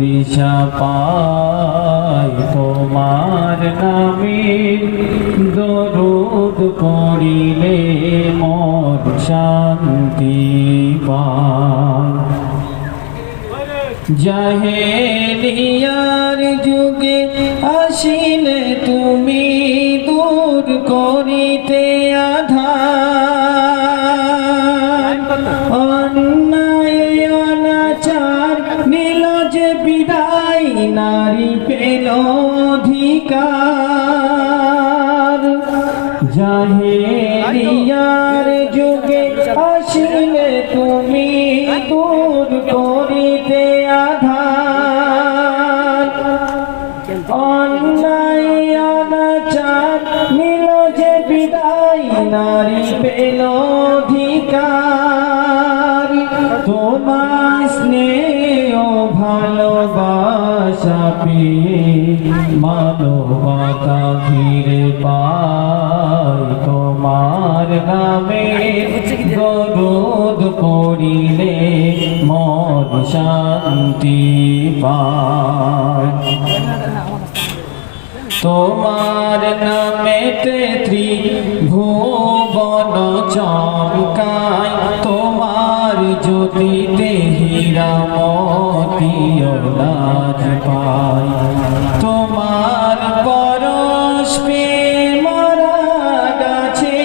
দিশা পাই তোমার নামে দরুদ পড়িলে মন শান্তি পায়। জাহেলিয়ার যুগে আসিলে তুমি দূর করিতে আধার, অন্যায় অনাচার নিল যে বিদায়, নারী পেল অধিকার। জাহেলিয়ার যুগে আসিলে তুমি দূর করিতে আধার, অন্যায় অনাচার নিল যে বিদায়, নারী পেল অধিকার। তোমার স্নেহ ভালোবাসা পেয়ে মানবতা ফিরে পাই তোমার নামে দরুদ পড়িলে মন শান্তি পায়। তোমার নামেতে ত্রিভুবন চমকায়, তোমার জ্যোতিতে হীরা মতি লাজ পায়। তোমার পরশ পেয়ে মরা গাছে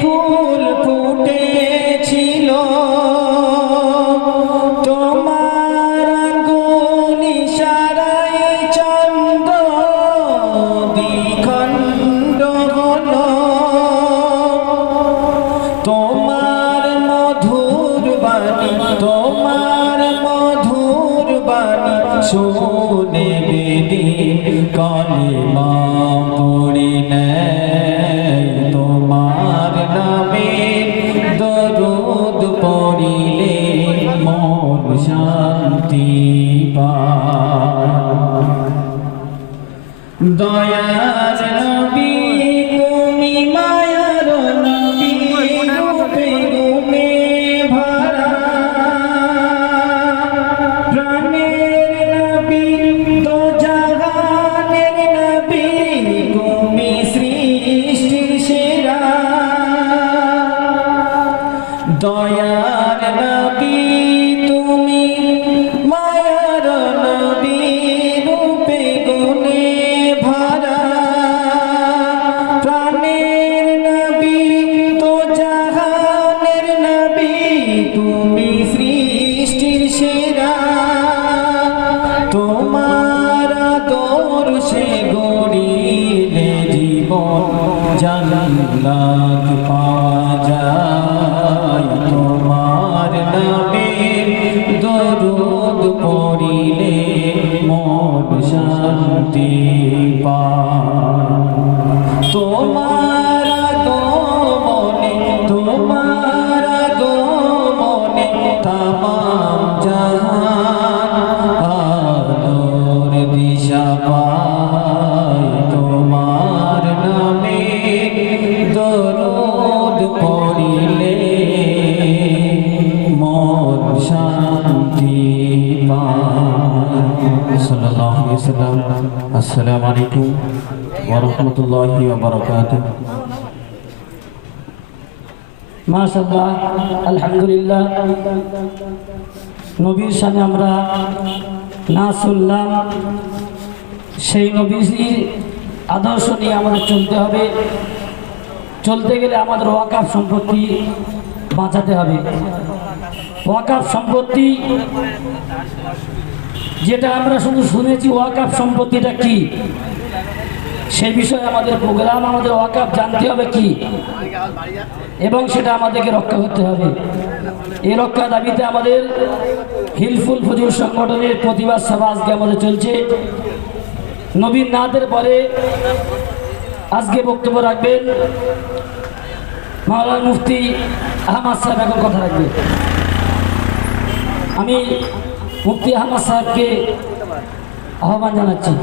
ফুল ফুটেছিল, তোমার আঙ্গুল ইশারায় চন্দ্র দ্বিখণ্ড হলো। তোমার মধুর বাণী, তোমার মধুর বাণী শুনে বেদিন কলেমা পড়ে নেয়। তোমার নামে দরুদ পড়িলে মন শান্তি পায়। দয়ার নবী তুমি মায়ার নবী, রূপে গুণে ভরা, প্রাণের নবী তো জাহানের নবী, তুমি সৃষ্টির সেরা। দয়ার নবী তুমি মায়ার নবী, রূপে গুণে ভরা, প্রাণের নবী তো জাহানের নবী, তুমি সৃষ্টির সেরা। তোমার আদর্শে গড়িলে জীবন জান্নাত পাওয়া যায়। তোমার নামে দরুদ পড়িলে মন শান্তি পায়। তোমার আগমনে, তোমার আগমনে তামাম জাহান আলোর দিশা পায়। তোমার নামে দরুদ পড়িলে মন শান্তি পায়। সাল্লাল্লাহু আলাইহি ওয়াসাল্লাম। আসসালামু আলাইকুম ওয়া রাহমাতুল্লাহি ওয়া বারাকাতুহু। মাশাআল্লাহ, আলহামদুলিল্লাহ। নবীর সামনে আমরা না শুনলাম, সেই নবীর আদর্শ নিয়ে আমাদের চলতে হবে। চলতে গেলে আমাদের ওয়াকাফ সম্পত্তি বাঁচাতে হবে। ওয়াকাফ সম্পত্তি যেটা আমরা শুধু শুনেছি, ওয়াকাফ সম্পত্তিটা কি সেই বিষয়ে আমাদের প্রোগ্রাম, আমাদের ওয়াকাফ জানতে হবে কি, এবং সেটা আমাদেরকে রক্ষা করতে হবে। এই রক্ষা দাবিতে আমাদের হিলফুল ফজল সংগঠনের প্রতিবাদ সভা আজকে আমাদের চলছে। নবীন নাতের পরে আজকে বক্তব্য রাখবেন মাওলানা মুফতি আহমদ সাহেব। এখন কথা রাখবে। আমি মুফতি আহমদ সাহেবকে আহ্বান জানাচ্ছি।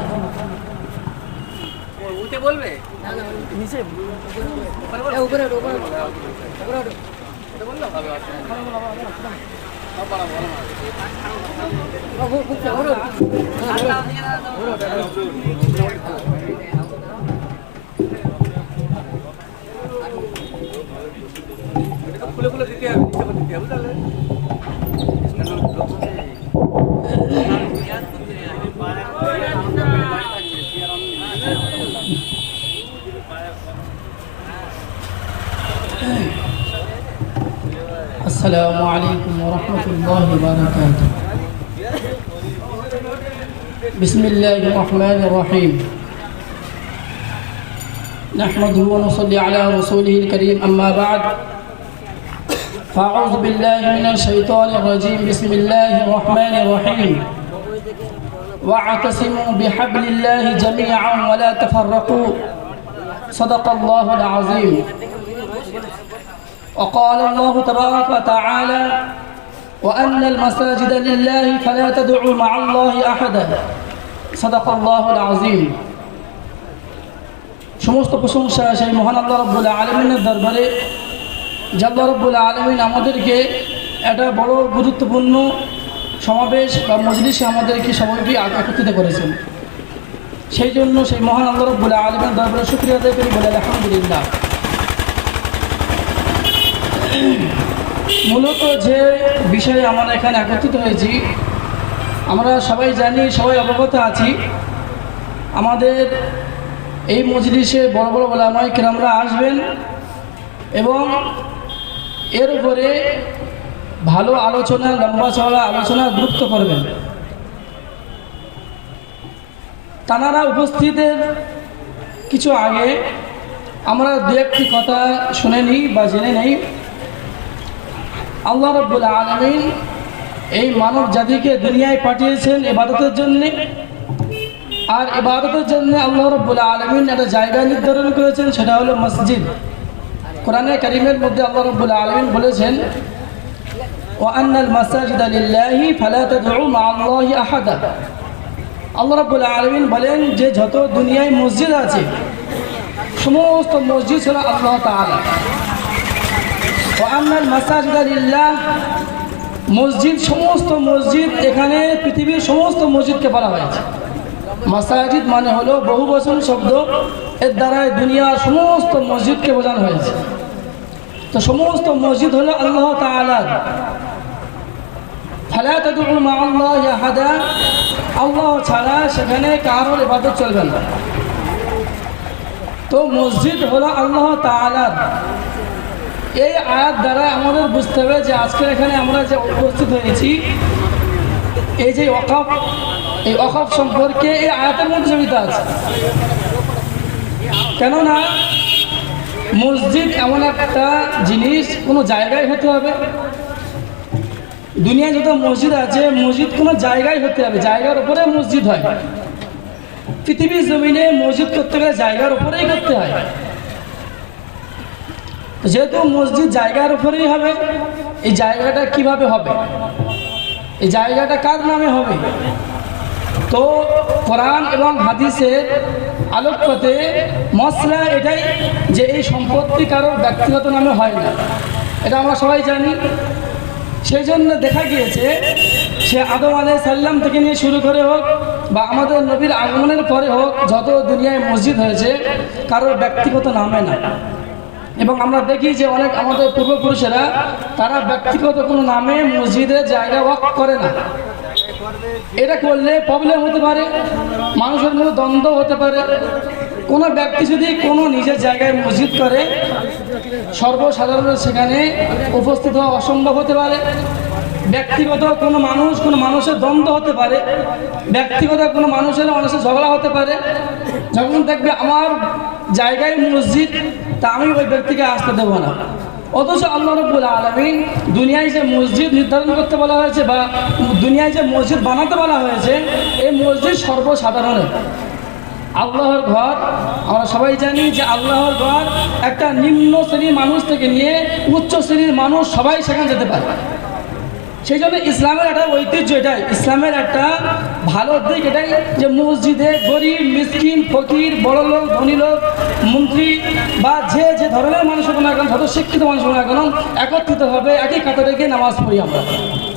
السلام عليكم ورحمة الله وبركاته. بسم الله الرحمن الرحيم. نحمده ونصلي على رسوله الكريم. أما بعد، فأعوذ بالله من الشيطان الرجيم. بسم الله الرحمن الرحيم. واعتصموا بحبل الله جميعا ولا تفرقوا. صدق الله العظيم. وقال الله تبارك وتعالى: وأن المساجد لله فلا تدعوا مع الله أحدا. صدق الله العظيم. সমস্ত প্রশংসা সেই মহান আল্লাহ রাব্বুল আলামিনের দরবারে, যে আল্লাহ রাব্বুল আলামিন আমাদেরকে একটা বড় গুরুত্বপূর্ণ সমাবেশ বা মজলিসে আমাদেরকে সবাইকে একত্রিত করেছেন। সেই জন্য সেই মহান আল্লাহ রাব্বুল আলামিনের দরবারে শুকরিয়া আদায় করি, বলে আলহামদুলিল্লাহ। মূলত যে বিষয়ে আমরা এখানে একত্রিত হয়েছি, আমরা সবাই জানি, সবাই অবগত আছি, আমাদের এই মজলিসে বড় বড় ওলামায়ে কেরামরা আসবেন এবং এর উপরে ভালো আলোচনা, লম্বা চওড়া আলোচনা গুরুত্ব করবেন। তানারা উপস্থিতের কিছু আগে আমরা দু একটি কথা শুনে নিই বা জেনে নেই। আল্লাহ রাব্বুল আলামিন এই মানব জাতিকে দুনিয়ায় পাঠিয়েছেন ইবাদতের জন্য, আর ইবাদতের জন্য আল্লাহ রাব্বুল আলামিন একটা জায়গা নির্ধারণ করেছেন, সেটা হলো মসজিদ। কোরআনে কারীমের মধ্যে আল্লাহ রাব্বুল আলামিন বলেছেন: ওয়া আন্নাল মাসাজিদা লিল্লাহি ফালা তাদউ মা'আল্লাহি আহাদা। আল্লাহ রাব্বুল আলামিন বলেন যে যত দুনিয়ায় মসজিদ আছে, সমস্ত মসজিদ হলো আল্লাহ তাআলা। ওয়া আন্নাল মাসাজিদা লিল্লাহ, মসজিদ, সমস্ত মসজিদ, এখানে পৃথিবীর সমস্ত মসজিদকে বলা হয়েছে। মাসাজিদ মানে হলো বহুবচন শব্দ, এর দ্বারাই দুনিয়ার সমস্ত মসজিদকে বোঝানো হয়েছে। তো সমস্ত মসজিদ হলো আল্লাহ তাআলার। ফালা তাদউ মা'আল্লাহি আহাদা, আল্লাহ ছাড়া সেখানে কারোর ইবাদত চলবে না। তো মসজিদ হলো আল্লাহ তাআলার। এই আয়াত দ্বারা আমাদের বুঝতে হবে যে আজকে এখানে আমরা যে উপস্থিত হয়েছি, এই যে ওয়াকফ, এই ওয়াকফ সম্পর্কে এই আয়াতের মধ্যে জড়িত আছে। কেননা মসজিদ এমন একটা জিনিস, কোনো জায়গায় হতে হবে। দুনিয়ায় যত মসজিদ আছে, মসজিদ কোনো জায়গায় হতে হবে, জায়গার উপরে মসজিদ হয়। পৃথিবীর জমিনে মসজিদ করতে গেলে জায়গার উপরেই করতে হয়। যেহেতু মসজিদ জায়গার উপরেই হবে, এই জায়গাটা কিভাবে হবে, এই জায়গাটা কার নামে হবে? তো কোরআন এবং হাদিসের আলোকপাতে মসলা এটাই যে এই সম্পত্তি কারোর ব্যক্তিগত নামে হয় না, এটা আমরা সবাই জানি। সেই জন্য দেখা গিয়েছে সে আদম আলাইহিস সালাম থেকে নিয়ে শুরু করে হোক বা আমাদের নবীর আগমনের পরে হোক, যত দুনিয়ায় মসজিদ হয়েছে কারোর ব্যক্তিগত নামে না। এবং আমরা দেখি যে অনেক আমাদের পূর্বপুরুষেরা তারা ব্যক্তিগত কোনো নামে মসজিদের জায়গা ওয়াকফ করে না। এটা করলে প্রবলেম হতে পারে, মানুষের মধ্যে দ্বন্দ্ব হতে পারে। কোনো ব্যক্তি যদি কোনো নিজের জায়গায় মসজিদ করে, সর্বসাধারণের সেখানে উপস্থিত হওয়া অসম্ভব হতে পারে। ব্যক্তিগত কোনো মানুষের দ্বন্দ্ব হতে পারে, ব্যক্তিগত কোনো মানুষের ঝগড়া হতে পারে। যখন দেখবে আমার জায়গায় মসজিদ, তা আমি ওই ব্যক্তিকে আসতে দেবো না। অথচ আল্লাহ রাব্বুল আলামিন দুনিয়ায় যে মসজিদ নির্ধারণ করতে বলা হয়েছে বা দুনিয়ায় যে মসজিদ বানাতে বলা হয়েছে, এই মসজিদ সর্বসাধারণের। আল্লাহর ঘর, আমরা সবাই জানি যে আল্লাহর ঘর একটা নিম্ন শ্রেণীর মানুষ থেকে নিয়ে উচ্চ শ্রেণীর মানুষ সবাই সেখানে যেতে পারে। সেই জন্য ইসলামের একটা ঐতিহ্য এটাই, ইসলামের একটা ভালো দিক এটাই যে মসজিদে গরিব, মিসকিন, ফকির, বড় লোক, ধনী লোক, মন্ত্রী বা যে ধরনের মানুষ হোক না কেন, যত শিক্ষিত মানুষ হোক না কেন, একত্রিত হবে, একই কাতারে গিয়ে নামাজ পড়ি আমরা।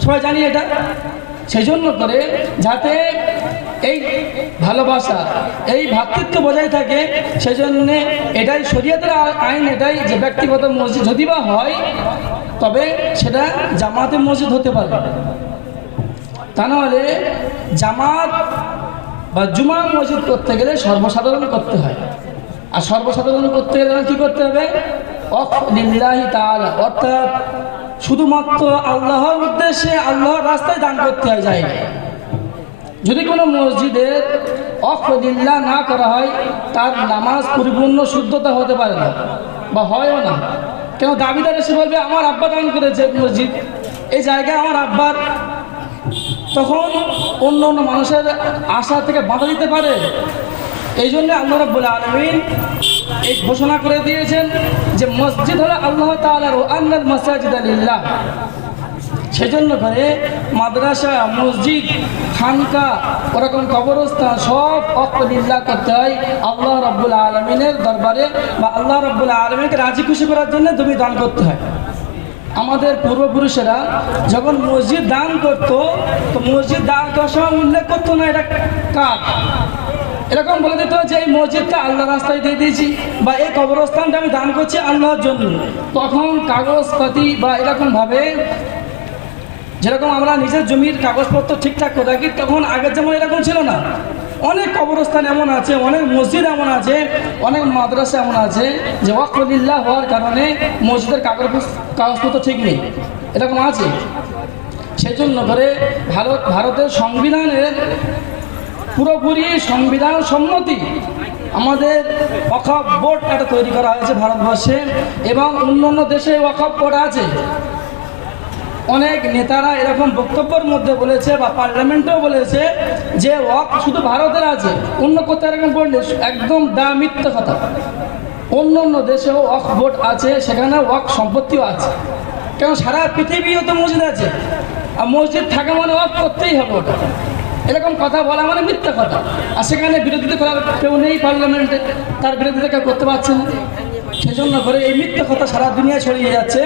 সবাই জানি এটা। সেই জন্য করে যাতে এই ভালোবাসা, এই ভ্রাতৃত্ব বজায় থাকে, সেই জন্যে এটাই শরীয়তের আইন, এটাই যে ব্যক্তিগত মসজিদ যদি বা হয় তবে সেটা জামাতের মসজিদ হতে পারে। তা নাহলে জামাত বা জুমা মসজিদ করতে গেলে সর্বসাধারণ করতে হয়। আর সর্বসাধারণ করতে গেলে কী করতে হবে? লিল্লাহি তাআলা, অর্থাৎ শুধুমাত্র আল্লাহর উদ্দেশ্যে আল্লাহর রাস্তায় দান করতে হয় যায়। যদি কোনো মসজিদের লিল্লাহ না করা হয় তার নামাজ পরিপূর্ণ শুদ্ধতা হতে পারে না বা হয়ও না। কেন? দাবিদার এসে বলবে আমার আব্বা দান করেছে মসজিদ, এই জায়গায় আমার আব্বার, তখন অন্য অন্য মানুষের আশা থেকে বাধা দিতে পারে। এই জন্য আল্লাহ রাব্বুল আলামিন এই ঘোষণা করে দিয়েছেন যে মসজিদ হলো আল্লাহ তাআলার, ওয়া আন্নাল মাসাজিদা লিল্লাহ। সেজন্য করে মাদ্রাসা, মসজিদ, খানকা, ওরকম কবরস্থান সব লিল্লাহ করতে হয় আল্লাহ রাব্বুল আলামিনের দরবারে, বা আল্লাহ রাব্বুল আলামিনকে রাজি খুশি করার জন্য তুমি দান করতে হয়। আমাদের পূর্বপুরুষেরা যখন মসজিদ দান করতো তো মসজিদ দান করার সময় উল্লেখ করতো না এটা কার, এরকম বলে দিত যে এই মসজিদটা আল্লাহ রাস্তায় দিয়ে দিয়েছি বা এই কবরস্থানটা আমি দান করছি আল্লাহর জন্য। তখন কাগজপাতি বা এরকমভাবে যেরকম আমরা নিজের জমির কাগজপত্র ঠিকঠাক করে রাখি, তখন আগের যেমন এরকম ছিল না। অনেক কবরস্থান এমন আছে, অনেক মসজিদ এমন আছে, অনেক মাদ্রাসা এমন আছে যে ওয়াকফ লিল্লাহ হওয়ার কারণে মসজিদের কাগজপত্র ঠিক নেই, এরকম আছে। সেই জন্য করে ভারতের সংবিধানের পুরোপুরি সংবিধান সম্মতি আমাদের ওয়াকফ বোর্ড একটা তৈরি করা হয়েছে ভারতবর্ষে, এবং অন্যান্য দেশে ওয়াকফ বোর্ড আছে। অনেক নেতারা এরকম বক্তব্যের মধ্যে বলেছে বা পার্লামেন্টেও বলেছে যে ওয়াকফ শুধু ভারতের আছে, অন্য কোথাও এরকম বোর্ড নেই। একদম মিথ্যা কথা। অন্য অন্য দেশেও ওয়াকফ বোর্ড আছে, সেখানে ওয়াকফ সম্পত্তিও আছে। কারণ সারা পৃথিবীও তো মসজিদ আছে, আর মসজিদ থাকা মানে ওয়াকফ করতেই হবে ওটা, এরকম কথা বলা মানে মিথ্যা কথা। আর সেখানে বিরোধিতা করার কেউ নেই পার্লামেন্টে, তার বিরোধিতা কেউ করতে পারছে না। সেজন্য করে এই মিথ্যা কথা সারা দুনিয়ায় ছড়িয়ে যাচ্ছে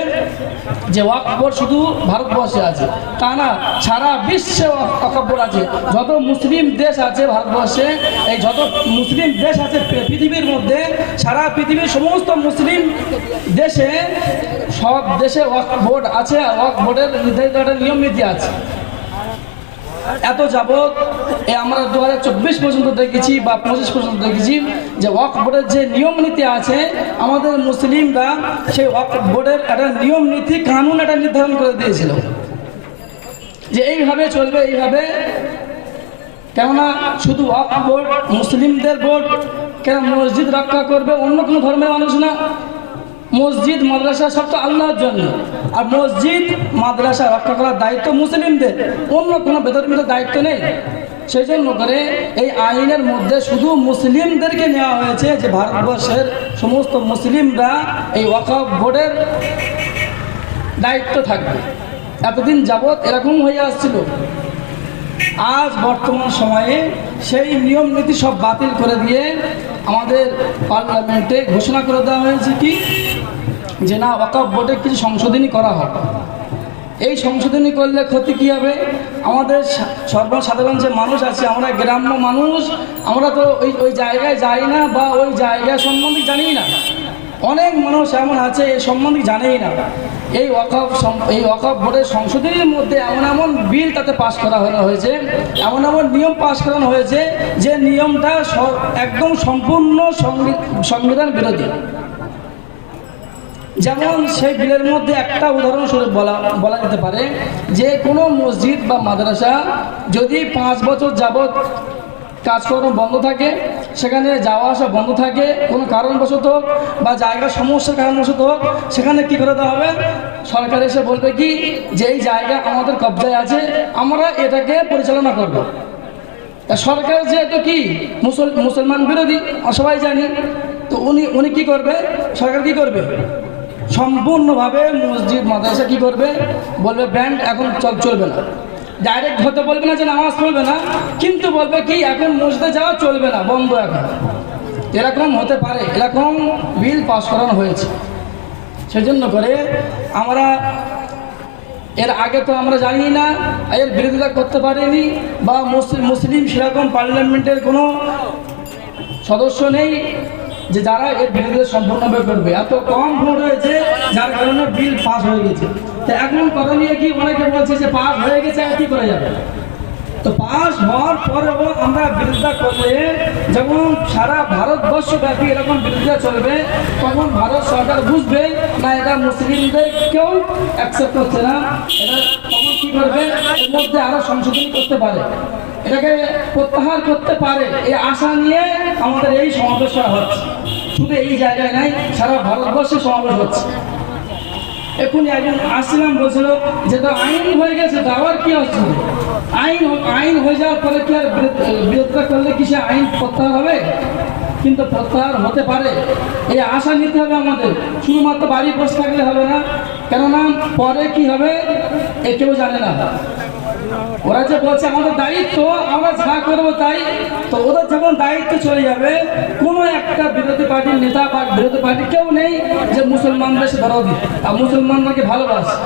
যে ওয়াকফ বোর্ড শুধু ভারতবর্ষে আছে, তা না, সারা বিশ্বে ওয়াকফ বোর্ড আছে। যত মুসলিম দেশ আছে ভারতবর্ষে, এই যত মুসলিম দেশ আছে পৃথিবীর মধ্যে, সারা পৃথিবীর সমস্ত মুসলিম দেশে, সব দেশে ওয়াকফ বোর্ড আছে। আর ওয়াকফ বোর্ডের নির্ধারিত একটা নিয়ম নীতি আছে। এত যাবৎ আমরা 2024 পর্যন্ত দেখেছি বা 25 পর্যন্ত দেখেছি যে ওয়াকফ বোর্ডের যে নিয়ম নীতি আছে, আমাদের মুসলিমরা সেই ওয়াকফ বোর্ডের একটা নিয়ম নীতি কানুন একটা নির্ধারণ করে দিয়েছিল যে এইভাবে চলবে, এইভাবে। কেননা শুধু ওয়াকফ বোর্ড মুসলিমদের বোর্ড, কেন মসজিদ রক্ষা করবে অন্য কোনো ধর্মের মানুষ না। মসজিদ মাদ্রাসা সব তো আল্লাহর জন্য, আর মসজিদ মাদ্রাসা রক্ষা করার দায়িত্ব মুসলিমদের, অন্য কোনো বেধর্মীদের দায়িত্ব নেই। সেই জন্য করে এই আইনের মধ্যে শুধু মুসলিমদেরকে নেওয়া হয়েছে যে ভারতবর্ষের সমস্ত মুসলিমরা এই ওয়াকফ বোর্ডের দায়িত্ব থাকবে। এতদিন যাবৎ এরকম হয়ে আসছিল। আজ বর্তমান সময়ে সেই নিয়ম নীতি সব বাতিল করে দিয়ে আমাদের পার্লামেন্টে ঘোষণা করে দেওয়া হয়েছে কি যে না, ওয়াকফ বোর্ডে কিছু সংশোধনী করা হবে। এই সংশোধনী করলে ক্ষতি কী হবে? আমাদের সর্বসাধারণ যে মানুষ আছে, আমরা গ্রাম্য মানুষ, আমরা তো ওই জায়গায় যাই না বা ওই জায়গা সম্বন্ধে জানি না। অনেক মানুষ এমন আছে এই সম্বন্ধে জানেই না। এই ওয়াকফ বোর্ডের সংশোধনীর মধ্যে এমন এমন বিল তাতে পাশ করা হয়েছে, এমন এমন নিয়ম পাশ করানো হয়েছে যে নিয়মটা একদম সম্পূর্ণ সংবিধান বিরোধী। যেমন সেই বিলের মধ্যে একটা উদাহরণস্বরূপ বলা যেতে পারে যে কোনো মসজিদ বা মাদ্রাসা যদি 5 বছর যাবৎ কাজকর্ম বন্ধ থাকে, সেখানে যাওয়া আসা বন্ধ থাকে কোনো কারণবশত হোক বা জায়গার সমস্যার কারণবশত হোক, সেখানে কী করে দেওয়া হবে? সরকার এসে বলবে কি যে এই জায়গা আমাদের কবজায় আছে, আমরা এটাকে পরিচালনা করব। তা সরকার যেহেতু কি মুসলমান বিরোধী সবাই জানি, তো উনি কী করবে? সরকার কী করবে? সম্পূর্ণভাবে মসজিদ মাদ্রাসা কী করবে? বলবে ব্যান্ড এখন চলবে না। ডাইরেক্ট হতে বলবে না যে নামাজ পড়বে না, কিন্তু বলবে কি এখন মসজিদে যাওয়া চলবে না, বন্ধ এখন। এরকম হতে পারে, এরকম বিল পাস করানো হয়েছে। সেজন্য করে আমরা এর আগে তো আমরা জানি না, এর বিরোধিতা করতে পারিনি, বা মুসলিম সেরকম পার্লামেন্টের কোনো সদস্য নেই যে যারা এর বিরোধিতা সম্পূর্ণভাবে করবে। এত কম ভোট হয়েছে যার কারণে বিল পাস হয়ে গেছে। তো এখন কথা নিয়ে কি অনেকে বলছে যে পাস হয়ে গেছে আর কি করে যাবে। তো পাস হওয়ার পরেও আমরা বিরোধিতা করলে যখন সারা ভারতবর্ষব্যাপী এরকম বিরোধিতা চলবে, তখন ভারত সরকার বুঝবে না এটা মুসলিমদের কেউ অ্যাকসেপ্ট করছে না, এটা তখন কী করবে, এর মধ্যে আরও সংশোধন করতে পারে, এটাকে প্রত্যাহার করতে পারে, এই আশা নিয়ে আমাদের এই সমাবেশ করা হচ্ছে। শুধু এই জায়গায় নাই, সারা ভারতবর্ষে সমাবেশ হচ্ছে। এখনই একজন আসছিলাম বলছিল যে তো আইন হয়ে গেছে, তো আবার কি হচ্ছে, আইন হয়ে যাওয়ার পরে কি আর বিরোধিতা করলে কি সে আইন প্রত্যাহার হবে? কিন্তু প্রত্যাহার হতে পারে, এই আশা নিতে হবে আমাদের। শুধুমাত্র বাড়ি বসে থাকলে হবে না, কেননা পরে কি হবে এ কেউ জানে না। ওরা যে বলছে আমাদের দায়িত্ব, আমরা যা করবো তাই, তো ওদের যখন দায়িত্ব চলে যাবে, কোনো একটা বিরোধী পার্টির নেতা বা বিরোধী পার্টি কেউ নেই যে মুসলমানদের সে দরদি আর মুসলমানদেরকে ভালোবাসে।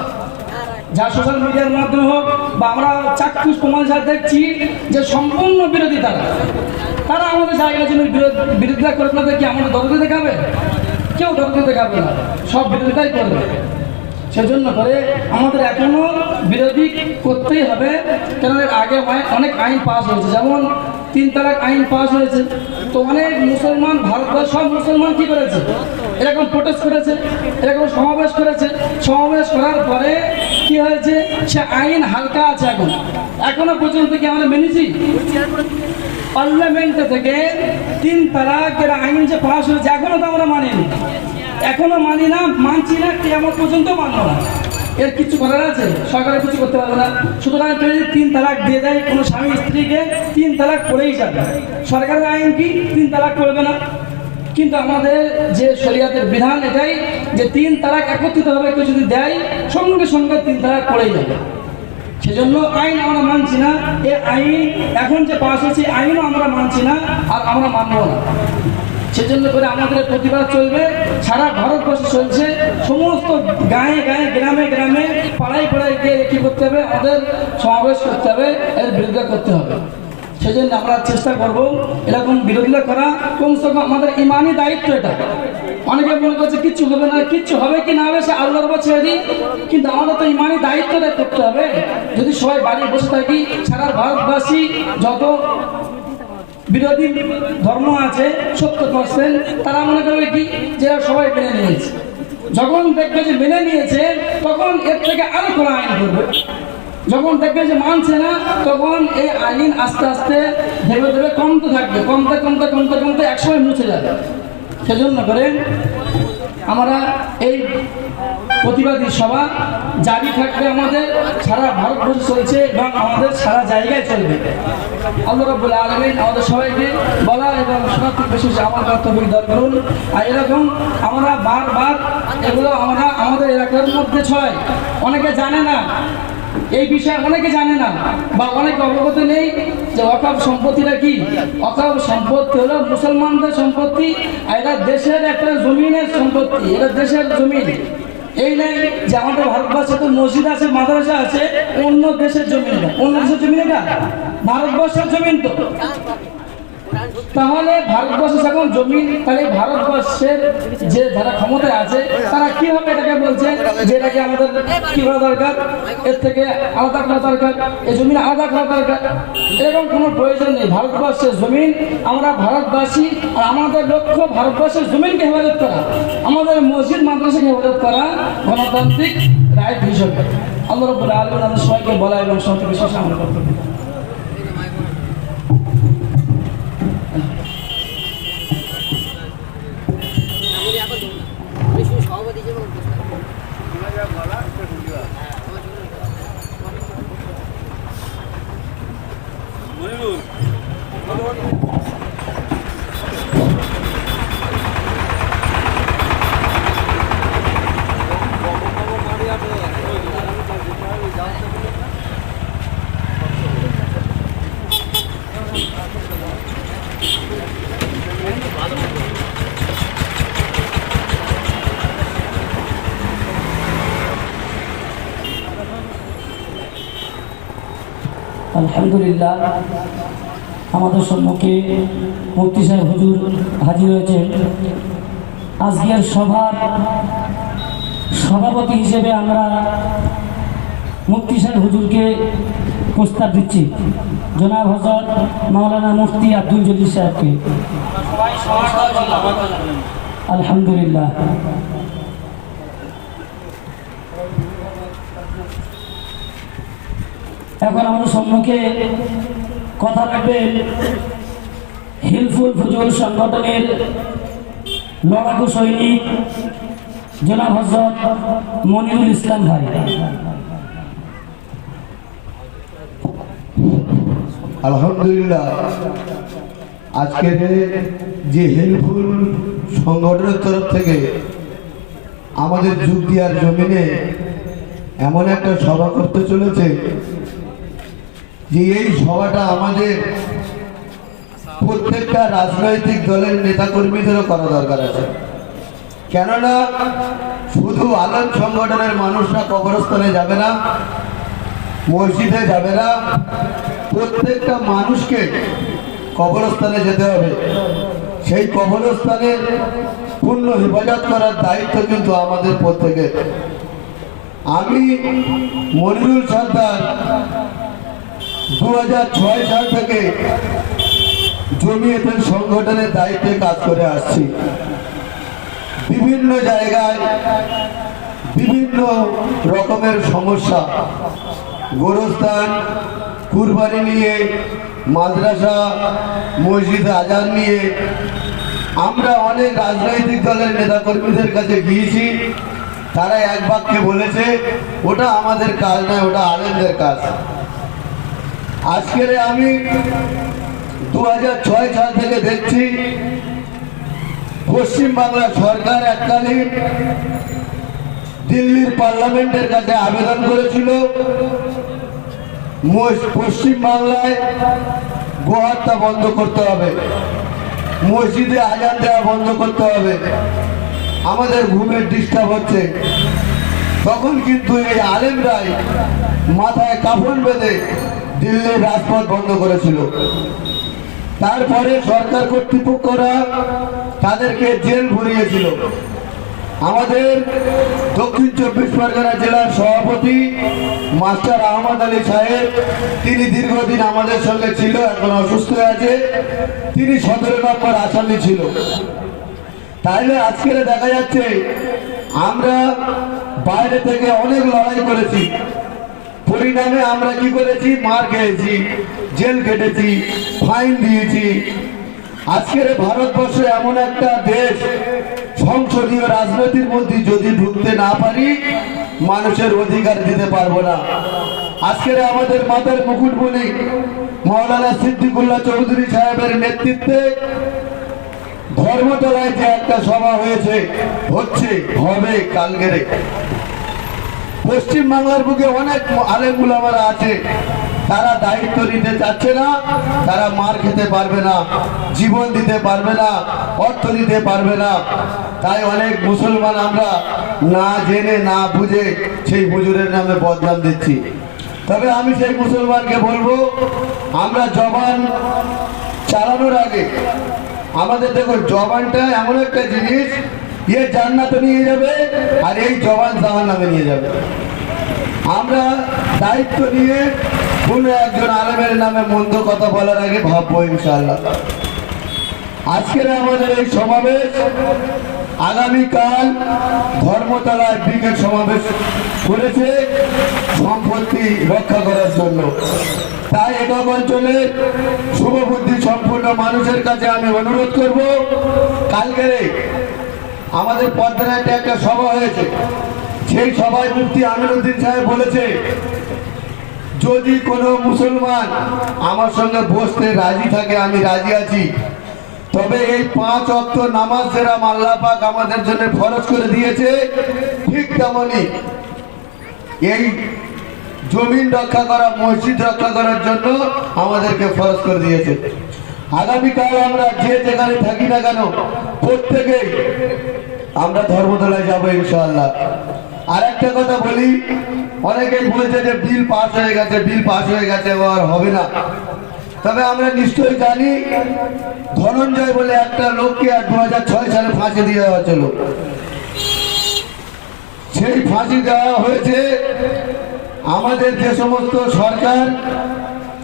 যা সোশ্যাল মিডিয়ার মাধ্যমে হোক বা আমরা চাক্ষুষ প্রমাণ যা দেখছি যে সম্পূর্ণ বিরোধী তারা আমাদের জায়গা জন্য বিরোধিতা করে না, কি আমাদের দরদি দেখাবে? কেউ দরদি দেখাবে না, সব বিরোধিতাই করবে। সেজন্য করে আমাদের এখনো বিরোধী করতেই হবে, কেন এর আগে অনেক আইন পাস হয়েছে, যেমন 3 তালাক আইন পাস হয়েছে। তো অনেক মুসলমান, ভারতবর্ষ সব মুসলমান কি করেছে, এরকম প্রোটেস্ট করেছে, এরকম সমাবেশ করেছে। সমাবেশ করার পরে কি হয়েছে, সে আইন হালকা আছে। এখনো পর্যন্ত কি আমরা মেনেছি? পার্লামেন্ট থেকে 3 তালাকের আইন যে পাস হয়েছে এখনো তো আমরা মানিনি, এখনো মানি না, মানছি না, কিয়ামত পর্যন্ত মানব না। এর কিছু করার আছে? সরকারের কিছু করতে পারবে না। সুতরাং যদি 3 তালাক দিয়ে দেয় কোনো স্বামী স্ত্রীকে, 3 তালাক পড়েই যাবে। সরকারের আইন কি 3 তালাক করবে না? কিন্তু আমাদের যে শরিয়াতের বিধান এটাই যে 3 তালাক একত্রিত হবে, কেউ যদি দেয় সঙ্গে সঙ্গে 3 তালাক পড়েই যাবে। সেজন্য আইন আমরা মানছি না। এই আইন এখন যে পাস হয়েছে আইনও আমরা মানছি না, আর আমরা মানব না। সেজন্য করে আমাদের প্রতিবাদ চলবে, সারা ভারতবর্ষে চলছে, সমস্ত গায়ে গায়ে, গ্রামে গ্রামে, পাড়ায় পাড়ায় গিয়ে কী করতে হবে, আমাদের সমাবেশ করতে হবে, এর বিরোধিতা করতে হবে। সেজন্য আমরা চেষ্টা করব এরকম বিরোধিতা করা, কমসে কম আমাদের ইমানি দায়িত্ব এটা। অনেকে মনে করছে কিচ্ছু হবে না, কিচ্ছু হবে কি না হবে সে আল্লাহর উপর ছেড়ে দিই, কিন্তু আমাদের তো ইমানি দায়িত্বটা করতে হবে। যদি সবাই বাড়ি বসে থাকি, সারা ভারতবাসী যত বিরোধী ধর্ম আছে 70%, তারা মনে করবে কি যে সবাই মেনে নিয়েছে। যখন দেখবে যে মেনে নিয়েছে, তখন এর থেকে আরো কোনো আইন করবে। যখন দেখবে যে মানছে না, তখন এই আইন আস্তে আস্তে ধীরে ধীরে কমতে থাকবে, কমতে কমতে কমতে কমতে একসময় মুছে যাবে। সেজন্য করে আমরা এই প্রতিবাদী সভা জারি থাকবে, আমাদের সারা ভারতবর্ষে চলছে এবং আমাদের সারা জায়গায় চলবে। আল্লাহ রাব্বুল আলামিন আমাদের সবাইকে বলা এবং শোনার থেকে বেশি আমার তৌফিক দান করুন। আর এরকম আমরা বারবার এগুলো আমরা আমাদের এলাকার মধ্যে ছয়, অনেকে জানে না এই বিষয়ে, অনেকে জানে না বা অনেকে অবগত নেই যে ওয়াকফ সম্পত্তিটা কি। ওয়াকফ সম্পত্তি হলো মুসলমানদের সম্পত্তি, আর এটা দেশের একটা জমিনের সম্পত্তি, এটা দেশের জমিন। এই নেই যে আমাদের ভারতবর্ষে তো মসজিদ আছে, মাদ্রাসা আছে, অন্য দেশের জমিন, অন্য দেশের জমিন, এটা ভারতবর্ষের জমিন। তো তাহলে ভারতবর্ষে যখন জমিন, তাহলে ভারতবর্ষের যে যারা ক্ষমতায় আছে তারা কিভাবে এটাকে বলছে যে এটাকে আমাদের কি করা দরকার, এর থেকে আলাদা করা দরকার, এই জমিন আলাদা করা দরকার। এরকম কোনো প্রয়োজন নেই। ভারতবর্ষের জমিন, আমরা ভারতবাসী, আর আমাদের লক্ষ্য ভারতবর্ষের জমিনকে হেফাজত করা, আমাদের মসজিদ মাদ্রাসাকে হেফাজত করা গণতান্ত্রিক রাইট হিসেবে। আল্লাহ রাব্বুল আলামিন আমাদের সবাইকে বলা এবং সত্যি বিশ্বাস আমরা করতে পারি। আলহামদুলিল্লাহ, আমাদের সম্মুখে মুফতি সাহেব হুজুর হাজির হয়েছেন। আজকের সভার সভাপতি হিসেবে আমরা মুফতি সাহেব হুজুরকে প্রস্তাব দিচ্ছি, জনাব হযরত মাওলানা মুফতি আব্দুল জলিল সাহেবকে। আলহামদুলিল্লাহ। এখন আমাদের সম্মুখে কথা রাখবেন হিলফুল ফুজুল সংগঠনের লড়াকু সৈনিক জনাব হযরত মনিরুল ইসলাম ভাই। আলহামদুলিল্লাহ, আজকে যে হেল্পফুল সংগঠনের তরফ থেকে আমাদের যুগদিয়ার জমিনে এমন একটা সভা করতে চলেছে যে এই সভাটা আমাদের প্রত্যেকটা রাজনৈতিক দলের নেতাকর্মীদেরও করা দরকার আছে। কেননা শুধু আলেম সংগঠনের মানুষরা কবরস্থানে যাবে না, মসজিদে যাবে না, প্রত্যেকটা মানুষকে কবরস্থানে যেতে হবে। সেই কবরস্থানের পূর্ণ হেফাজত করার দায়িত্ব কিন্তু আমাদের প্রত্যেকের। আমি মনিরুল সর্দার 2006 সাল থেকে জমিয়তের সংগঠনের দায়িত্বে কাজ করে আসছি। বিভিন্ন জায়গায় বিভিন্ন রকমের সমস্যা, গোরস্থান, কুরবানি নিয়ে, মাদ্রাসা, মসজিদে আজান নিয়ে আমরা অনেক রাজনৈতিক দলের নেতাকর্মীদের কাছে গিয়েছি। তারা এক বাক্যে বলেছে ওটা আমাদের কাজ নয়, ওটা আলেমদের কাজ। আজকের আমি 2006 সাল থেকে দেখছি পশ্চিমবাংলা সরকার এককালীন দিল্লির পার্লামেন্টের কাছে আবেদন করেছিল পশ্চিমবাংলায় গোহত্যা বন্ধ করতে হবে, মসজিদে আজান দেওয়া বন্ধ করতে হবে, আমাদের ঘুমের ডিস্টার্ব হচ্ছে। তখন কিন্তু এই আলেমরাই মাথায় কাফন বেঁধে দিল্লির রাজপথ বন্ধ করেছিল। তারপরে সরকার কর্তৃপক্ষরা তাদেরকে জেল ভরিয়েছিল। আমাদের দক্ষিণ 24 পরগনা জেলার সভাপতি মাস্টার আহমদ আলী সাহেব, তিনি দীর্ঘদিন আমাদের সঙ্গে ছিল, এখন অসুস্থ আছে, তিনি 17 নম্বর আসামি ছিল। তাইলে আজকে দেখা যাচ্ছে আমরা বাইরে থেকে অনেক লড়াই করেছি, পরিণামে আমরা কি করেছি? মার খেয়েছি, জেল কেটেছি, ফাইন দিয়েছি। আজকের ভারতবর্ষে এমন একটা দেশ, সংসদীয় রাজনীতির মধ্যে যদি ঢুকতে না পারি, মানুষের অধিকার দিতে পারবো না। আজকের আমাদের মাথার মুকুটমণি মাওলানা সিদ্দিকুল্লাহ চৌধুরী সাহেবের নেতৃত্বে ধর্মতলায় যে একটা সভা হয়েছে, হচ্ছে, হবে কালকেরে। পশ্চিম বাংলার বুকে অনেক আলেম উলামারা আছে, তারা দায়িত্ব নিতে চাচ্ছে না, তারা মার খেতে পারবে না, জীবন দিতে পারবে না, অর্থ দিতে পারবে না। তাই অনেক মুসলমান আমরা না জেনে না বুঝে সেই হুজুরের নামে বদনাম দিচ্ছি। তবে আমি সেই মুসলমানকে বলবো, আমরা জবান চালানোর আগে আমাদের দেখো, জবানটা এমন একটা জিনিস, এ জান্নাতে নিয়ে যাবে আর এই জবান জাহান্নামে নিয়ে যাবে। আমরা দায়িত্ব নিয়ে কোনো একজন আলেমের নামে মন্দ কথা বলার আগে ভাববো ইনশাআল্লাহ। আজকের আমাদের এই সমাবেশ আগামীকাল ধর্মতলায় ব্রিগেড সমাবেশ করেছে সম্পত্তি রক্ষা করার জন্য। তাই একক অঞ্চলের শুভবুদ্ধি সম্পূর্ণ মানুষের কাছে আমি অনুরোধ করব, কালকে আমাদের পদ্মারাতে একটা সভা হয়েছে, সেই সভায় মুফতি আমিরউদ্দিন সাহেব বলেছে, যদি কোনো মুসলমান আমার সঙ্গে বসতে রাজি থাকে আমি রাজি আছি, তবে এই 5 ওয়াক্ত নামাজ যারা আল্লাহ পাক আমাদের জন্য ফরজ করে দিয়েছে, ঠিক তেমনি এই জমিন রক্ষা করা, মসজিদ রক্ষা করার জন্য আমাদেরকে ফরজ করে দিয়েছে। আগামীকাল আমরা যে যেখানে থাকি না কেন প্রত্যেকেই আমরা ধর্মতলায় যাবো ইনশাআল্লাহ। আর একটা কথা বলি, অনেকেই বলছে যে বিল পাস হয়ে গেছে আর হবে না। তবে আমরা নিশ্চয়ই জানি ধনঞ্জয় বলে একটা লোককে 2006 সালে ফাঁসি দেওয়া হয়েছিল। সেই ফাঁসি দেওয়া হয়েছে আমাদের যে সমস্ত সরকার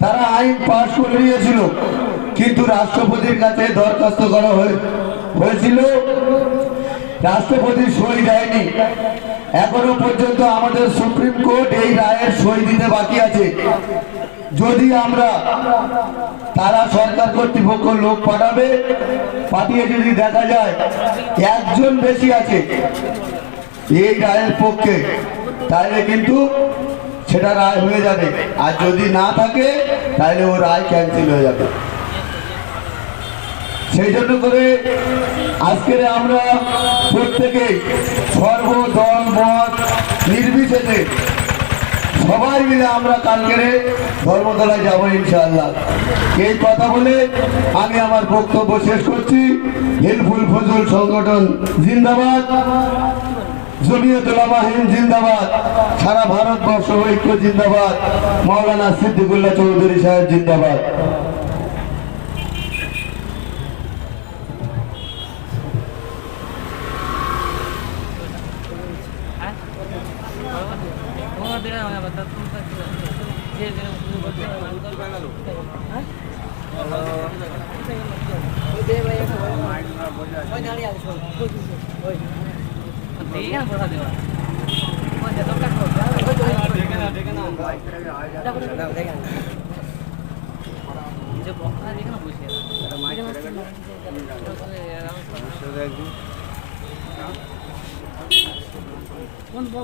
তারা আইন পাস করে নিয়েছিল, কিন্তু রাষ্ট্রপতির কাছে দরখাস্ত করা হয়েছিল, রাষ্ট্রপতি সই দেয়নি। এখনো পর্যন্ত আমাদের সুপ্রিম কোর্ট এই রায়ের সই দিতে বাকি আছে। যদি আমরা তারা সরকার কর্তৃপক্ষ লোক পাঠিয়ে যদি দেখা যায় একজন বেশি আছে এই রায়ের পক্ষে, তাহলে কিন্তু সেটা রায় হয়ে যাবে, আর যদি না থাকে তাহলে ও রায় ক্যান্সেল হয়ে যাবে। সেই জন্য করে আজকের আমরা প্রত্যেকে সর্বদল মত নির্বিশেষে সবাই মিলে আমরা কালকের ধর্মতলায় যাবো ইনশাআল্লাহ। এই কথা বলে আমি আমার বক্তব্য শেষ করছি। হিলফুল ফজল সংগঠন জিন্দাবাদ, জমিয়ত উলামা হিন্দ জিন্দাবাদ, সারা ভারতবর্ষ ঐক্য জিন্দাবাদ, মাওলানা সিদ্দিকুল্লাহ চৌধুরী সাহেব জিন্দাবাদ।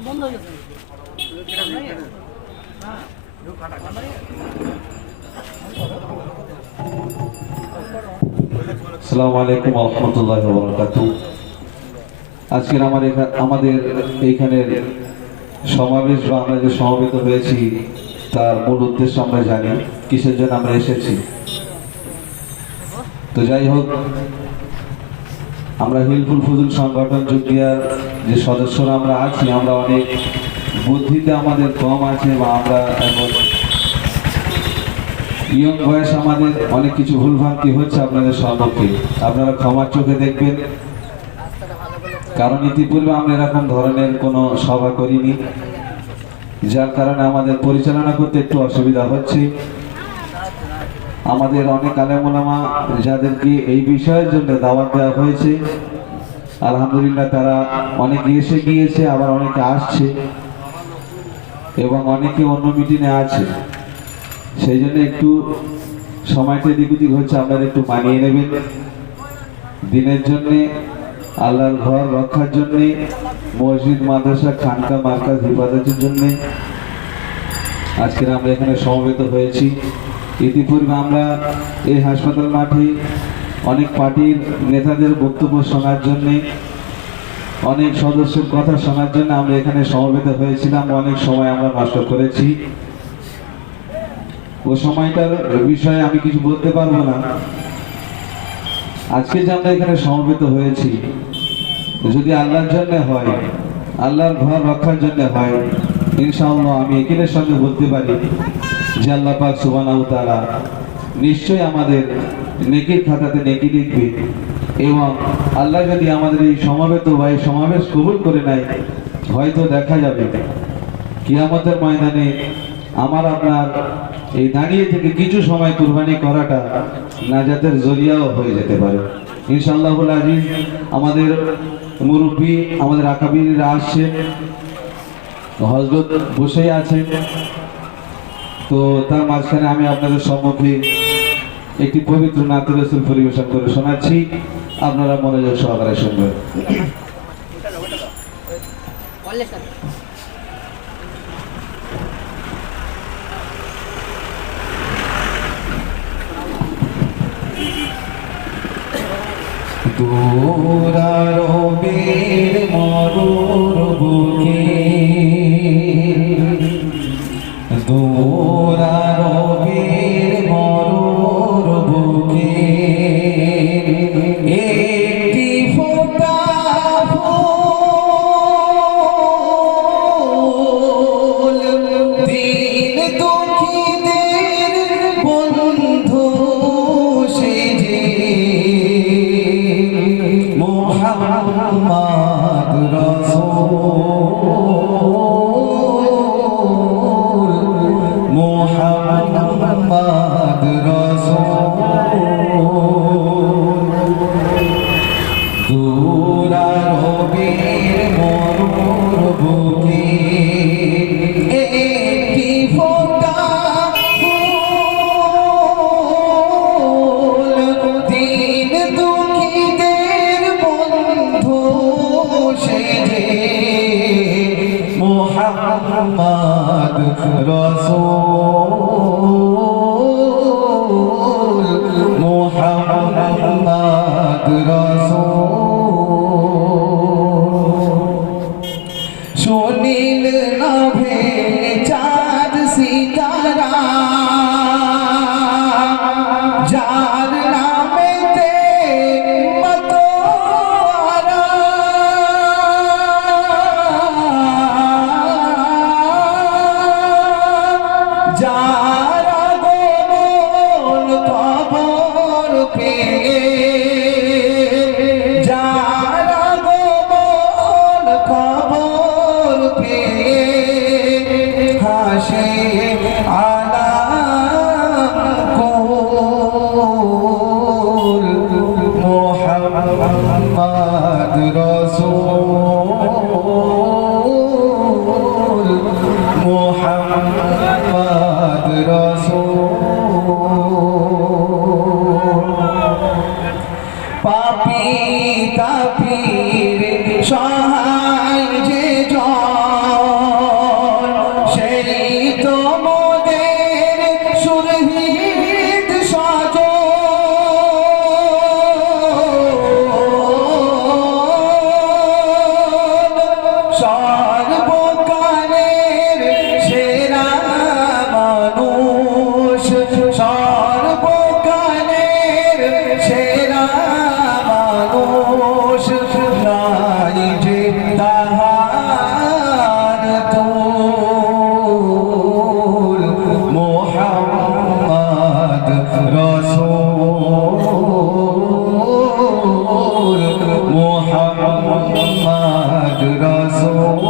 বন্ধ হয়ে গেছে। আসসালামু আলাইকুম ওয়া রাহমাতুল্লাহি ওয়া বারাকাতুহু। আজকের আমাদের এইখানের সমাবেশ বা আমরা যে সমবেত হয়েছি তার মূল উদ্দেশ্য আমরা জানি, কিসের জন্য আমরা এসেছি। তো যাই হোক, আমরা হিলফুল ফজল সংগঠন যুগিয়ার যে সদস্যরা আমরা আছি, আমরা অনেক বুদ্ধিতে আমাদের কম আছে বা আমরা এখন ইয়ং বয়স, আমাদের অনেক কিছু ভুলভ্রান্তি হচ্ছে আপনাদের সম্মুখে, আপনারা ক্ষমার চোখে দেখবেন। কারণ ইতিপূর্বে আমরা এরকম ধরনের কোনো সভা করিনি, যার কারণে আমাদের পরিচালনা করতে একটু অসুবিধা হচ্ছে। আমাদের অনেক আলেম ওলামা যাদেরকে এই বিষয়ের জন্য দাওয়াত দেওয়া হয়েছে, আলহামদুলিল্লাহ তারা অনেকে এসে গিয়েছে, আবার অনেকে আসছে এবং অনেকে অন্য মিটিংয়ে আছে। সেই জন্য একটু সময়টা এদিক ওদিক হচ্ছে, আপনারা একটু মানিয়ে নেবেন। দিনের জন্যে, আল্লাহর ঘর রক্ষার জন্যে, মসজিদ মাদ্রাসা খানকা মার্কাজ হিফাজতের জন্যে আজকে আমরা এখানে সমবেত হয়েছি। ইতিপূর্বে আমরা এই হাসপাতাল মাঠে অনেক পার্টির নেতাদের বক্তব্য শোনার জন্যে, অনেক সদস্যের কথা শোনার জন্য আমরা এখানে সমবেত হয়েছিলাম। অনেক সময় আমরা নষ্ট করেছি, ও সময়টার বিষয়ে আমি কিছু বলতে পারবো না। আজকে যে আমরা এখানে সমবেত হয়েছি, যদি আল্লাহর জন্য হয়, আল্লাহর ঘর রক্ষার জন্য হয়, ইনশাআল্লাহ আমি একিনের সঙ্গে বলতে পারি যে আল্লাহ পাক সুবহানাহু ওয়া তাআলা নিশ্চয়ই আমাদের নেকির খাতাতে নেকি লিখবে। এবং আল্লাহ যদি আমাদের এই সমবেত বা এই সমাবেশ কবুল করে নেয়, হয়তো দেখা যাবে কিয়ামতের ময়দানে আমার আপনার এই দাঁড়িয়ে থেকে কিছু সময় কুরবানি করাটা নাজাতের জরিয়াও হয়ে যেতে পারে ইনশাআল্লাহুল আজিজ। আমাদের মুরব্বী, আমাদের আকাবিররা আসছেন, হযরত বসেই আছেন। তো তার মাঝখানে আমি আপনাদের সম্মুখে একটি পবিত্র নাতে রাসূল পরিবেশন করে শোনাচ্ছি, আপনারা মনোযোগ সহকারে শুনবেন। দূরারবের মরুর বুকে, দূরারবের মরুর বুকে একটি ফোঁটা ফুল দুরারবির মরুর বুকে একটি ফোঁটা ফুল দিন দুঃখীদের বন্ধু সেজে মুহাম্মদ রাসূল মুহাম্মদ রাসূল সুনীল নাভে চাঁদ সিতারা যার নামেতে মতোয়ারা যার আগমন খবর পেয়ে যার আগমন খবর পেয়ে হাসে আলাম কুল মুহাম্মদ রাসূল মুহাম্মদ রাসূল পাপী তাপীর সহায় যে জন সেই তো মোদের সুরহিত সর্বকালের সেরা মানুষ সর্বকালের সেরা মানুষ নাই যে তাহার তুল মুহাম্মদ রাসূল মুহাম্মদ রাসূল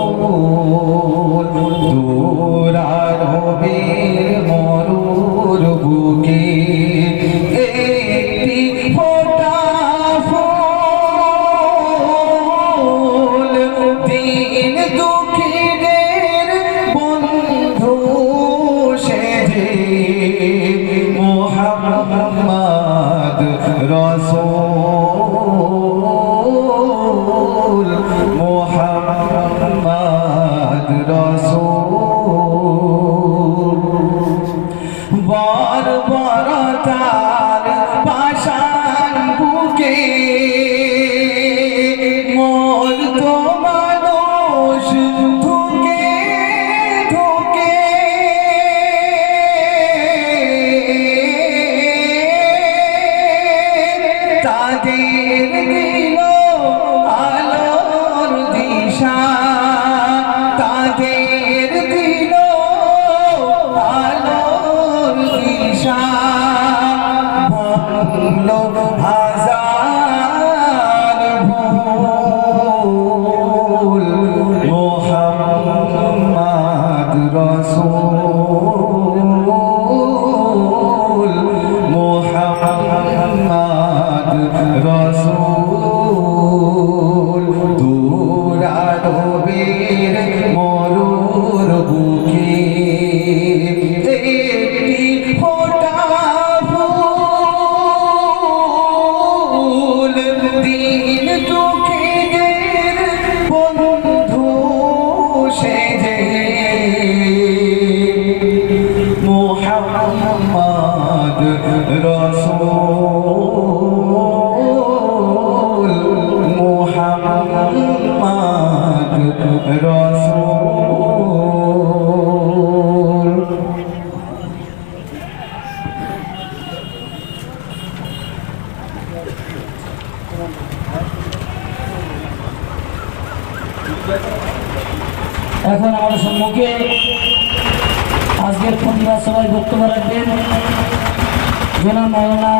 দুরারবির মরুর বুকে একটি ফোঁটা ফুল দিন দুঃখীদের বন্ধু সেজে মুহাম্মদ রাসূল মুহাম্মদ রাসূল বর্বরতার পাষাণ বুকে মোর তো মানুষ ধুকে ধুকে তাদের দিল আলোর দিশা তাদের দিল আলোর দিশা ভাঙলো হাজার ভুল মুহাম্মদ রাসূল মুহাম্মদ রাসূল দুরারবির মরুর বুকে একটি ফোঁটা ফুল দিন দুঃখীদের বন্ধু সেজে মুহাম্মদ রাসূল মুহাম্মদ রাসূল এখন আমাদের সম্মুখে আজকের প্রতিবাদ সভায় বক্তব্য রাখবেন জনাব মাওলানা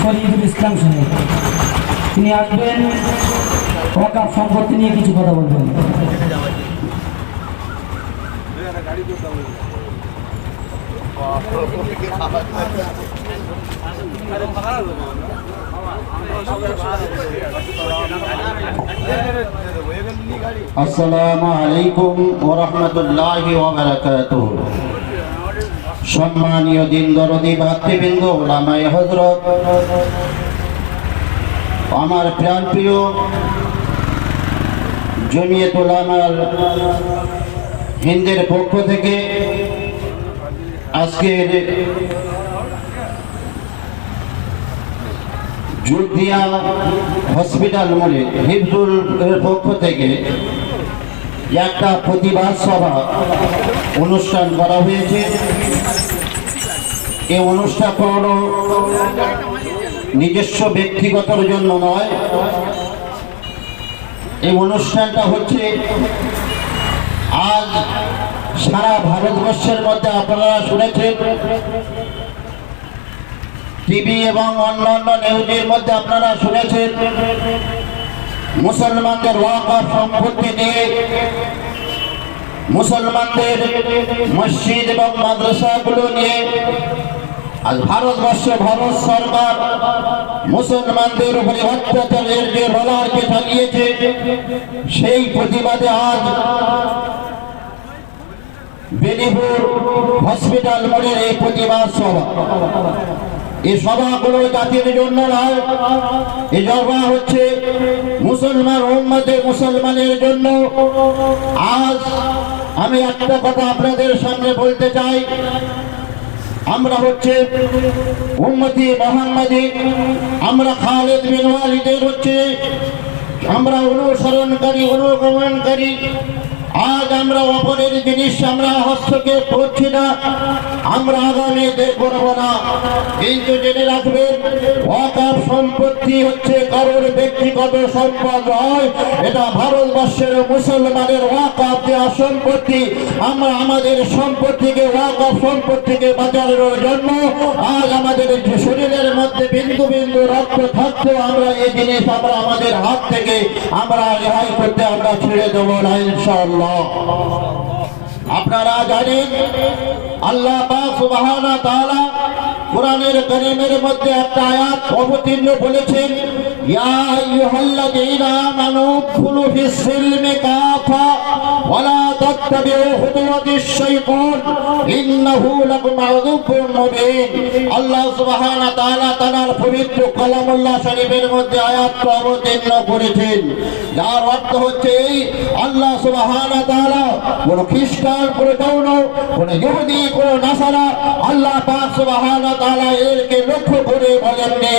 শরীফুল ইসলাম সাহেব। তিনি আসবেন ওয়াকাফ সম্পত্তি নিয়ে কিছু কথা বলবেন। আসসালামু আলাইকুম ওয়া রাহমাতুল্লাহি ওয়া বারাকাতুহু। সম্মানীয় দিন দরদি ভাতৃবৃন্দ, ওলামায়ে হযরত, আমার প্রাণপ্রিয় জমিয়ত উলামার হিন্দের পক্ষ থেকে আজকের জুদিয়া হসপিটাল মোড়ে হিফজুল এর পক্ষ থেকে একটা প্রতিবাদ সভা অনুষ্ঠান করা হয়েছে। এই অনুষ্ঠান কোনো নিজস্ব ব্যক্তিগতর জন্য নয়, এই অনুষ্ঠানটা হচ্ছে আজ সারা ভারতবর্ষের মধ্যে আপনারা শুনেছেন, টিভি এবং অন্যান্য নিউজের মধ্যে আপনারা শুনেছেন, মুসলমানদের ওয়াকফ সম্পত্তি নিয়ে মুসলমানদের মসজিদ এবং মাদ্রাসাগুলো নিয়ে আজ ভারতবর্ষে ভারত সরকার মুসলমানদের উপরে অত্যাচারের যে রোলারকে চালিয়েছে, সেই প্রতিবাদে আজ বেনিপুর হসপিটাল মোড়ের এই প্রতিবাদ সভা। এই সভাগুলো জাতির জন্য নয়, এই সভা হচ্ছে মুসলমান উম্মতে মুসলমানের জন্য। আজ আমি একটা কথা আপনাদের সামনে বলতে চাই, আমরা হচ্ছে উম্মতি মুহাম্মাদি, আমরা খালিদ বিন ওয়ালিদের হচ্ছে আমরা অনুসরণকারী, অনুগমনকারী। আজ আমরা অপরের জিনিস আমরা হস্তক্ষেপ করছি না, আমরা আগামী করব না। কিন্তু জেনে রাখবেন, ওয়াকফ সম্পত্তি হচ্ছে কারোর ব্যক্তিগত সম্পদ নয়, এটা ভারতবর্ষের মুসলমানের ওয়াকফ দেওয়া সম্পত্তি। আমরা আমাদের সম্পত্তিকে, ওয়াকফ সম্পত্তিকে বাঁচানোর জন্য আজ আমাদের শরীরের মধ্যে বিন্দু বিন্দু রক্ত থাকতেও আমরা এই জিনিস আমরা আমাদের হাত থেকে আমরা রেহাই করতে আমরা ছেড়ে দেবো না ইনশাআল্লাহ। আপনারা জানেন, আল্লাহ পাক সুবহানাহু ওয়া তাআলা কোরআনের কারীমের মধ্যে একটা আয়াত অবতীর্ণ বলেছেন, ইয়া আইয়ুহাল্লাযীনা আমানু দুখুলু ফিস সিলমি কাফা ওয়া লা তাত্তাবিউ খুতুওয়াতিশ শাইতান ইন্নাহু লাকুম আদুউউন মুবিন। আল্লাহ সুবহানাহু ওয়া তাআলা তার পবিত্র কালামুল্লাহ শরীফের মধ্যে আয়াতটা অবতীর্ণ করেছেন, যার অর্থ হচ্ছে এই, আল্লাহ সুবহানাহু ওয়া তাআলা কোন খ্রিস্টান, কোন জৈন, কোন ইহুদি, কোন নাসারা আল্লাহ পাক সুবহানাহু ওয়া তাআলা এরকে লক্ষ্য করে বলেননি।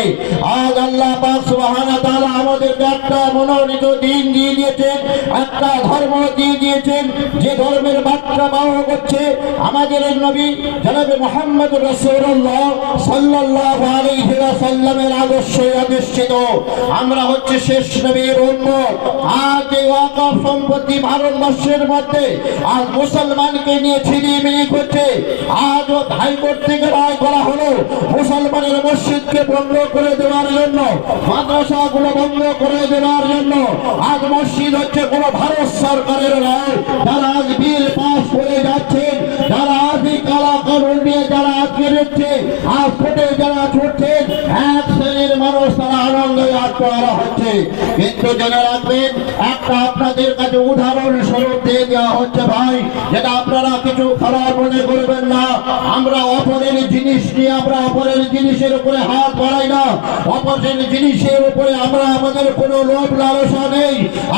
আজ আল্লাহ পাক সুবহানাহু ওয়া তাআলা আমাদেরকে একটা মনোনীত দিন দিয়ে দিয়েছেন, একটা ধর্ম দিয়ে দিয়েছেন, যে ধর্মের বার্তা বহন করছে আমাদের নবী জনাবে মুহাম্মদ রাসূলুল্লাহ সাল্লাল্লাহু আলাইহি ওয়াসাল্লামের আদর্শে অধিষ্ঠিত। আমরা হচ্ছে শেষ নবীর উম্মত। আজ এই ওয়াকফ সম্পত্তি ভারতবর্ষের মধ্যে আজ মুসলমানকে নিয়ে ছিনিমিনি করছে। আজ হাইকোর্ট থেকে রায় করা হলো মুসলমানের মসজিদকে বন্ধ করে দেওয়ার জন্য, মাদ্রাসাগুলো বন্ধ করে দেওয়ার জন্য। আজ মসজিদ হচ্ছে কোনো ভারত সরকারের নয়। যারা আজ বিল পাস করে যাচ্ছেন, যারা আজ কালা কানুন নিয়ে যারা আজকে দিচ্ছে, আজ ফোটে যারা ছুটছেন, এক শ্রেণীর মানুষ তারা আনন্দে আত্মহারা হচ্ছে। কিন্তু জেনে রাখবেন, একটা আপনাদের কাছে উদাহরণ স্বরূপ দিয়ে দেওয়া হচ্ছে ভাই, যেটা আপনারা কিছু খারাপ মনে করবেন না। আমরা অপরের জিনিস নিয়ে আমরা অপরের জিনিসের উপরে হাত বাড়াই না, অপরের জিনিসের উপরে আমরা আমাদের কোনো লোভ লালসা নেই।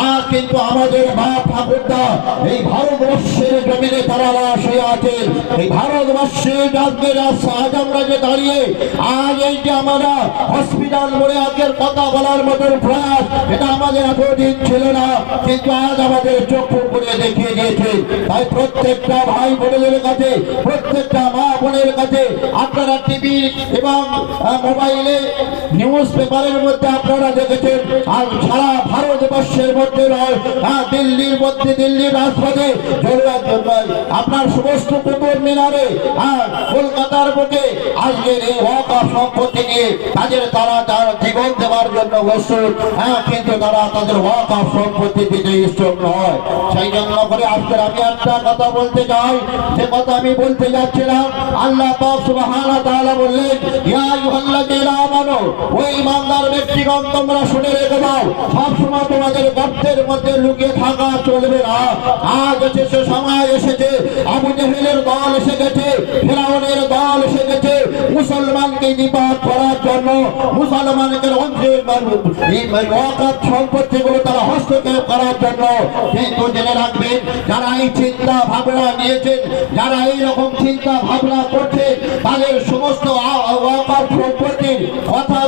আর কিন্তু আমাদের বাপ ঠাকুরদা এই ভারতবর্ষের জমিনে তারা শুয়ে আছেন। এই ভারতবর্ষের আজকের আজ আমরা যে দাঁড়িয়ে আজ এই যে আমরা হসপিটাল বলে আজকের কথা বলার মতো প্রয়াস, এটা আমাদের এতদিন ছিল না, কিন্তু আজ আমাদের চক্ষু করে দেখিয়ে দিয়েছে। তাই প্রত্যেকটা ভাই বোনদের কাছে, প্রত্যেকটা মা বোনের কাছে আপনারা টিভি এবং মোবাইলে নিউজ পেপারের মধ্যে আপনারা দেখেছেন, আর সারা ভারতবর্ষের মধ্যে নয়, দিল্লির মধ্যে, দিল্লির রাজপথে আপনার সমস্ত কুতুব মিনারে আর কলকাতার বুকে আজকের এই ওয়াকফ সম্পত্তি নিয়ে তারা জীবন দেওয়ার জন্য প্রস্তুত। কিন্তু তারা তাদের ওয়াকফ সম্পত্তি দিতে ইচ্ছুক নয়। সেই জন্য করে আজকে আমি একটা কথা বলতে চাই, যে কথা আমি বলতে যাচ্ছিলাম, আল্লাহ পাক সুবহানাহু ওয়া তাআলা বললেন, ইয়া আইয়ুহাল্লাযীনা আমানু, ওই ইমানদার ব্যক্তিগণ তোমরা শুনে রেখে দাও, সব সময় তোমাদের গর্তের মধ্যে লুকিয়ে থাকা চলবে না। আজ এসে সময় এসেছে, আবু জেহেলের দল এসে গেছে, ফিরাউনের দল এসে গেছে মুসলমানকে নিপাত করার জন্য, মুসলমানকে এই ওয়াকাত সম্পত্তিগুলো তারা হস্তক্ষেপ করার জন্য। কিন্তু জেনে রাখবেন, যারা এই চিন্তা ভাবনা নিয়েছেন, যারা এই রকম চিন্তা ভাবনা করছে, তাদের সমস্ত ওয়াকাত সম্পত্তির কথা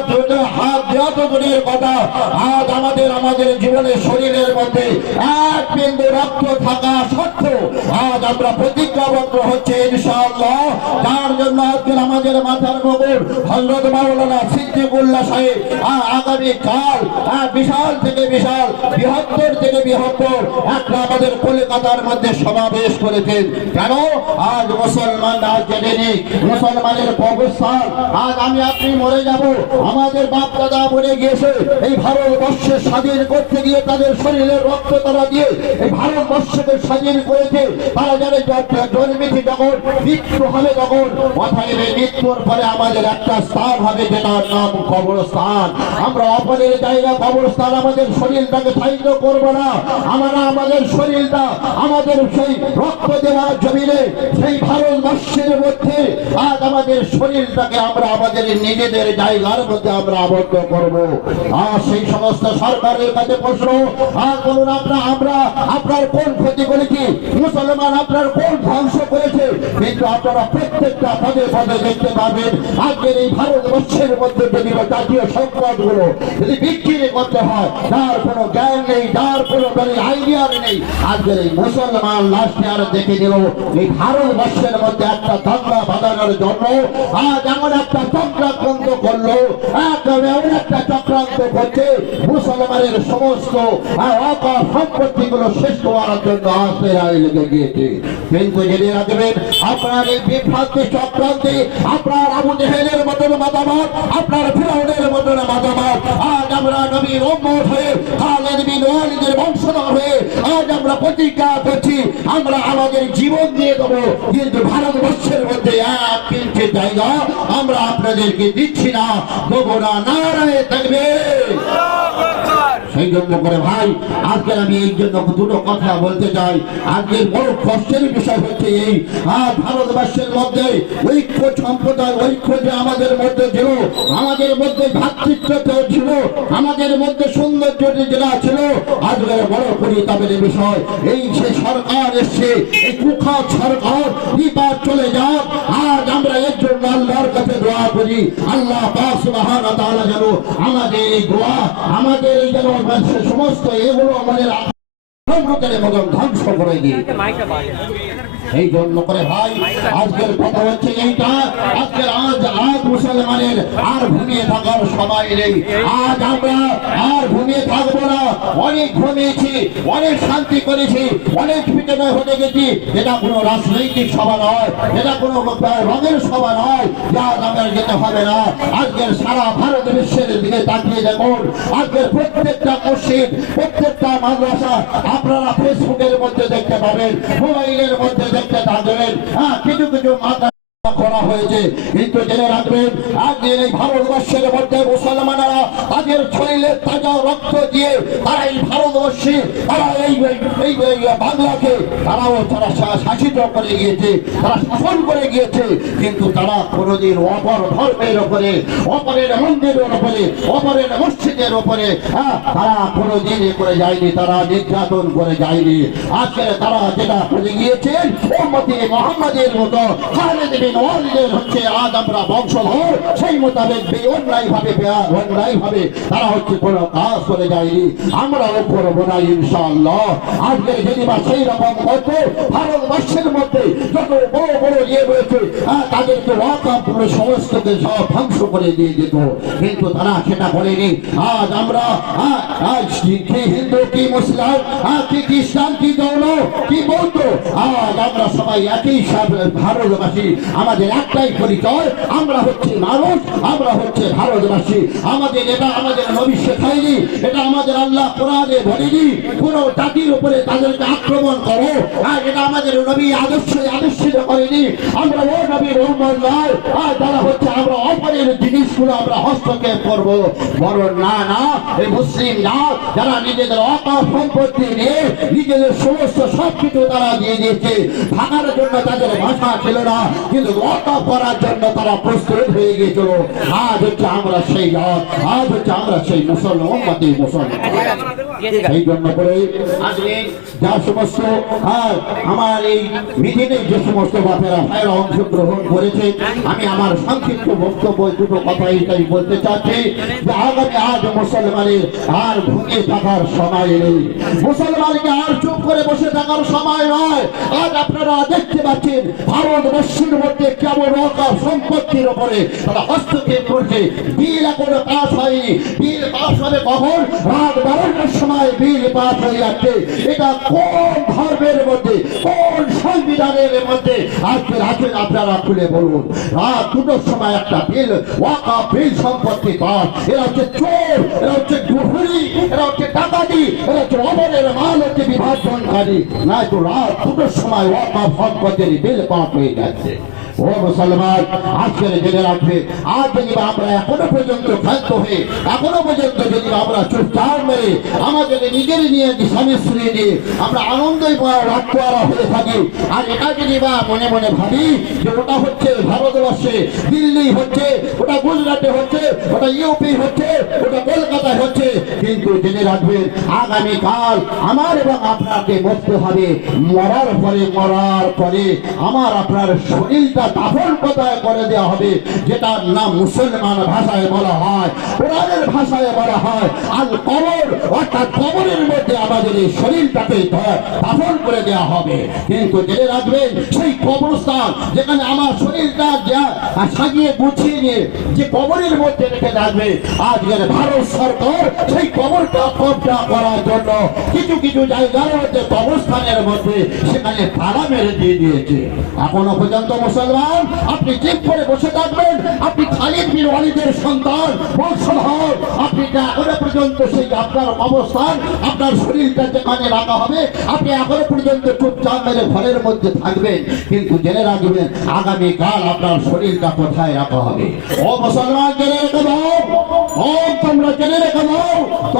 হাত দেওয়া তো দূরের কথা, আজ আমাদের জীবনের শরীরের মধ্যে এক বিন্দু রক্ত থাকা সত্ত্বেও আজ আমরা প্রতিজ্ঞাবদ্ধ হচ্ছে ইনশাআল্লাহ, যার জন্য আজকে আমাদের মাথার মগর হযরত মাওলানা সিদ্দিকুল্লাহ সাহেব আগামী কাল বিশাল থেকে বিশাল, বৃহত্তর থেকে বৃহত্তর একটা আমাদের কলকাতার মধ্যে সমাবেশ করেছেন। কেন? আজ মুসলমান আজ জেনে নেই মুসলমানের কবরস্থান। আজ আমি আপনি মরে যাব, আমাদের বাপ দাদা মরে গিয়েছে এই ভারতবর্ষের স্বাধীন করতে গিয়ে, তাদের শরীরের রক্ত তারা দিয়ে এই ভারতবর্ষকে স্বাধীন করেছে। তারা জানে জন্মেছে যখন, মৃত্যু হবে যখন, মাথায় মৃত্যুর পরে আমাদের একটা স্থান হবে যেটার নাম কবরস্থান। আমরা অপরের জায়গা কবরস্থান আমাদের শরীরটাকে সাহিত্য করবো না। আমরা আমাদের শরীরটা আমাদের সেই রক্ত দেওয়ার জমিনে সেই ভারতবর্ষের মধ্যে আজ আমাদের শরীরটাকে আমরা আমাদের নিজেদের জায়গার মধ্যে আমরা আবদ্ধ করব। আর সেই সমস্ত সরকারের কাছে প্রশ্ন, আর বলুন আপনার কোন ক্ষতি করেছি, মুসলমান আপনার কোন ধ্বংস করেছে? কিন্তু আপনারা প্রত্যেকটা পদে পদে দেখতে পাবেন আজকের এই ভারতবর্ষের মধ্যে যদি জাতীয় সম্পদগুলো যদি বিক্রি করতে হয়, যার কোনো জ্ঞান নেই, যার কোনো আইডিয়া নেই, আজকের এই মুসলমান লাস্টে আর দেখে দিল এই ভারতবর্ষের মধ্যে একটা দাঙ্গা বাঁধানোর জন্য আজ এমন একটা চক্রান্ত করলো, এমন একটা চক্রান্ত করছে মুসলমানের সমস্ত সম্পত্তিগুলো শেষ করার জন্য আসতে লেগে গিয়েছে। কিন্তু জেনে রাখবেন, আপনার এই বিভ্রান্তি চক্রান্তে আপনার আবু জেহেলের মতন মতামত, আপনার ফিরাউনের মতন মতামত, আজ আমরা নবীর উম্মত হয়ে, খালিদ বিন ওয়ালিদের বংশধর হয়ে আজ আমরা প্রতিজ্ঞা করছি, আমরা আমাদের জীবন দিয়ে দেবো, কিন্তু ভারতবর্ষের মধ্যে এক ইঞ্চি জায়গা আমরা আপনাদেরকে দিচ্ছি না, দেবো না। নারায়ে তাকবীর। সেই জন্য করে ভাই, আজকে আমি এই জন্য দুটো কথা বলতে চাই। আজকের বড় কষ্টের বিষয় হচ্ছে এই ভারতবর্ষের মধ্যে ঐক্য সম্প্রদায়, ঐক্য যে আমাদের মধ্যে ছিল, আমাদের মধ্যে ভ্রাতৃত্ব ছিল, আমাদের মধ্যে সৌন্দর্য যেটা ছিল, আজকের বড় পরিতাপের বিষয় এই সে সরকার এসছে, এই কুখ্যাত সরকার বিপাদ চলে যাক। আজ আমরা এর জন্য আল্লাহর কাছে দোয়া করি, আল্লাহ পাক সুবহানাহু ওয়া তাআলা যেন আমাদের এই দোয়া, আমাদের এই যেন সমস্ত এগুলো আমাদের ধ্বংস করে দিয়ে। এই জন্য করে ভাই, আজকের কথা হচ্ছে এইটা, আজকের আজ মুসলমানের আর ঘুমিয়ে থাকার সময় নেই। আজ আমরা আর ঘুমিয়ে থাকবো না। অনেক ঘুমিয়েছি, অনেক শান্তি করেছি, অনেক পিটনে হতে গেছি। এটা কোনো রাজনৈতিক সভা নয়, এটা কোনো রঙের সভা নয়, যা আমাদের যেতে হবে না। আজকের সারা ভারত বিশ্বের দিকে তাকিয়ে দেখুন, আজকের প্রত্যেকটা মসজিদ, প্রত্যেকটা মাদ্রাসা আপনারা ফেসবুকের মধ্যে দেখতে পাবেন, মোবাইলের মধ্যে দেখতে থাকবেন। কিছু কিছু মাদ্রাসা করা হয়েছে, কিন্তু জেনে রাখবেন আজকের এই ভারতবর্ষের মধ্যে মুসলমানেরা তাদের শরীরে তাজা রক্ত দিয়ে তারা এই ভারতবর্ষে, তারা এই বাংলাকে তারা শাসিত করে গিয়েছে, তারা শাসন করে গিয়েছে। কিন্তু তারা কোনোদিন অপর ধর্মের উপরে, অপরের মন্দিরের উপরে, অপরের মসজিদের উপরে তারা কোনোদিন করে যায়নি, তারা নির্যাতন করে যায়নি। আজকে তারা যেটা করে গিয়েছেন উম্মতে মুহাম্মাদের মতো খালিদ বিন ওয়ালিদের হচ্ছে আজ আমরা বংশধর, সেই মোতাবেক অন্যায় ভাবে তারা হচ্ছে কোনো কাজ করে যায়নি, আমরাও করবো না ইনশাআল্লাহ। আজকে যদি বা সেই রকম করতো, ভারতবর্ষের মধ্যে যত বড় বড় ইয়ে রয়েছে তাদেরকে ওয়াকাফ করে সমস্তকে সব ধ্বংস করে দিয়ে যেত, কিন্তু তারা সেটা করেনি। আজ আমরা কি হিন্দু, কি মুসলিম, কি খ্রিস্টান, কি জৈন, কি বৌদ্ধ, আজ আমরা সবাই একই ভারতবাসী, আমাদের একটাই পরিচয়, আমরা হচ্ছে মানুষ, আমরা হচ্ছে ভারতবাসী। আমাদের এটা আমাদের নবী শেখায়নি, এটা আমাদের আল্লাহ কোরআনে বলেনি কোনো জাতির উপরে তাদেরকে আক্রমণ করো, আর এটা আমাদের নবী আদর্শিত করেনি। আমরা ও নবীর উম্মত নয়, আর যারা হচ্ছে আমরা অপরের জিনিসগুলো আমরা হস্তক্ষেপ করবো, বরং না এই মুসলিম না, যারা নিজেদের অকাল সম্পত্তি নিয়ে নিজেদের সমস্ত সবকিছু তারা দিয়ে দিয়েছে, থাকার জন্য তাদের ভাষা ছিল না, কিন্তু ওয়াকফ করার জন্য তারা প্রস্তুত হয়ে গিয়েছিল। আজ হচ্ছে আমরা সেই জাত, আজ হচ্ছে আমরা সেই মুসলমান উম্মতি মুসলমান। এই জন্য করে আজকে যা সমস্ত আমার এই মিটিংয়ে যে সমস্ত বাপেরা ভাইরা অংশগ্রহণ করেছে, আমি আমার সংক্ষিপ্ত বক্তব্য দুটো কথা এটাই বলতে চাচ্ছি যে আগামী আজ মুসলমানের আর ঘুমিয়ে থাকার সময় নেই, মুসলমানকে আর চুপ করে বসে থাকার সময় নয়। আজ আপনারা দেখতে পাচ্ছেন ভারতবর্ষের মধ্যে কেমন ওয়াকফ সম্পত্তির উপরে তারা হস্তক্ষেপ করছে। বিল এখনো পাস হয়নি, বিল পাস হবে কখন? রাত 12টার সময় বিল পাস হয়ে যাচ্ছে। এটা কোন ধর্মের মধ্যে, কোন সংবিধানের মধ্যে আজকে আছেন আপনারা খুলে বলুন। রাত 2টার সময় একটা বিল, ওয়াকফ বিল সম্পত্তি পাস। এরা হচ্ছে চোর, এরা হচ্ছে দুহুরি, এরা হচ্ছে ডাকাতি, এরা হচ্ছে অমরের মাল হচ্ছে বিভাজনকারী। না তো রাত 2টার সময় ওয়াকফ সম্পত্তির বিল পাস হয়ে যাচ্ছে। ও মুসলমান, আজকের জেনে রাখবে, আজ যদি আমরা এখনো পর্যন্ত ক্ষান্ত হয়ে, এখনো পর্যন্ত যদি আমরা চুপচাপ মেরে আমাদের নিজের নিয়ে স্বামী স্ত্রী নিয়ে আমরা আনন্দই রাখোয়ারা হয়ে থাকি, আর এটা যদি বা মনে মনে ভাবি যে ওটা হচ্ছে ভারতবর্ষে, দিল্লি হচ্ছে, ওটা গুজরাটে হচ্ছে, ওটা ইউপি হচ্ছে, ওটা কলকাতায় হচ্ছে, কিন্তু জেনে রাখবেন আগামীকাল আমার এবং আপনাকে মরতে হবে। মরার পরে আমার আপনার শরীরটা দাফন কোথায় করে দেওয়া হবে, যেটা নাম মুসলমান ভাষায় বলা হয়, কোরআনের ভাষায় বলা হয় আল কবর, অর্থাৎ কবরের মধ্যে আমাদের এই শরীরটাকে দাফন করে দেওয়া হবে। কিন্তু জেনে রাখবেন সেই কবরস্থান যেখানে আমার শরীরটা সাজিয়ে গুছিয়ে নিয়ে যে কবরের মধ্যে রেখে রাখবে, আজকের ভারত সরকার সেই কবরটা কবজা করার জন্য কিছু কিছু জায়গার মধ্যে কবরস্থানের মধ্যে সেখানে তালা মেরে দিয়ে দিয়েছে। এখনো পর্যন্ত মুসলমান আপনি চুপ করে বসে থাকবেন? আপনি খালিদ বিন ওয়ালিদের সন্তান, বংশধর, আপনি এখনো পর্যন্ত সেই আপনার অবস্থান, আপনার শরীরটা যেখানে রাখা হবে, আপনি এখনো পর্যন্ত চুপচাপ মেরে ঘরের মধ্যে থাকবেন। কিন্তু জেনে রাখবেন আগামীকাল আপনার শরীরটা কোথায় রাখা হবে। ও মুসলমান, জেনে রেখে দাও, ও তোমরা জেনে রেখে দাও। তো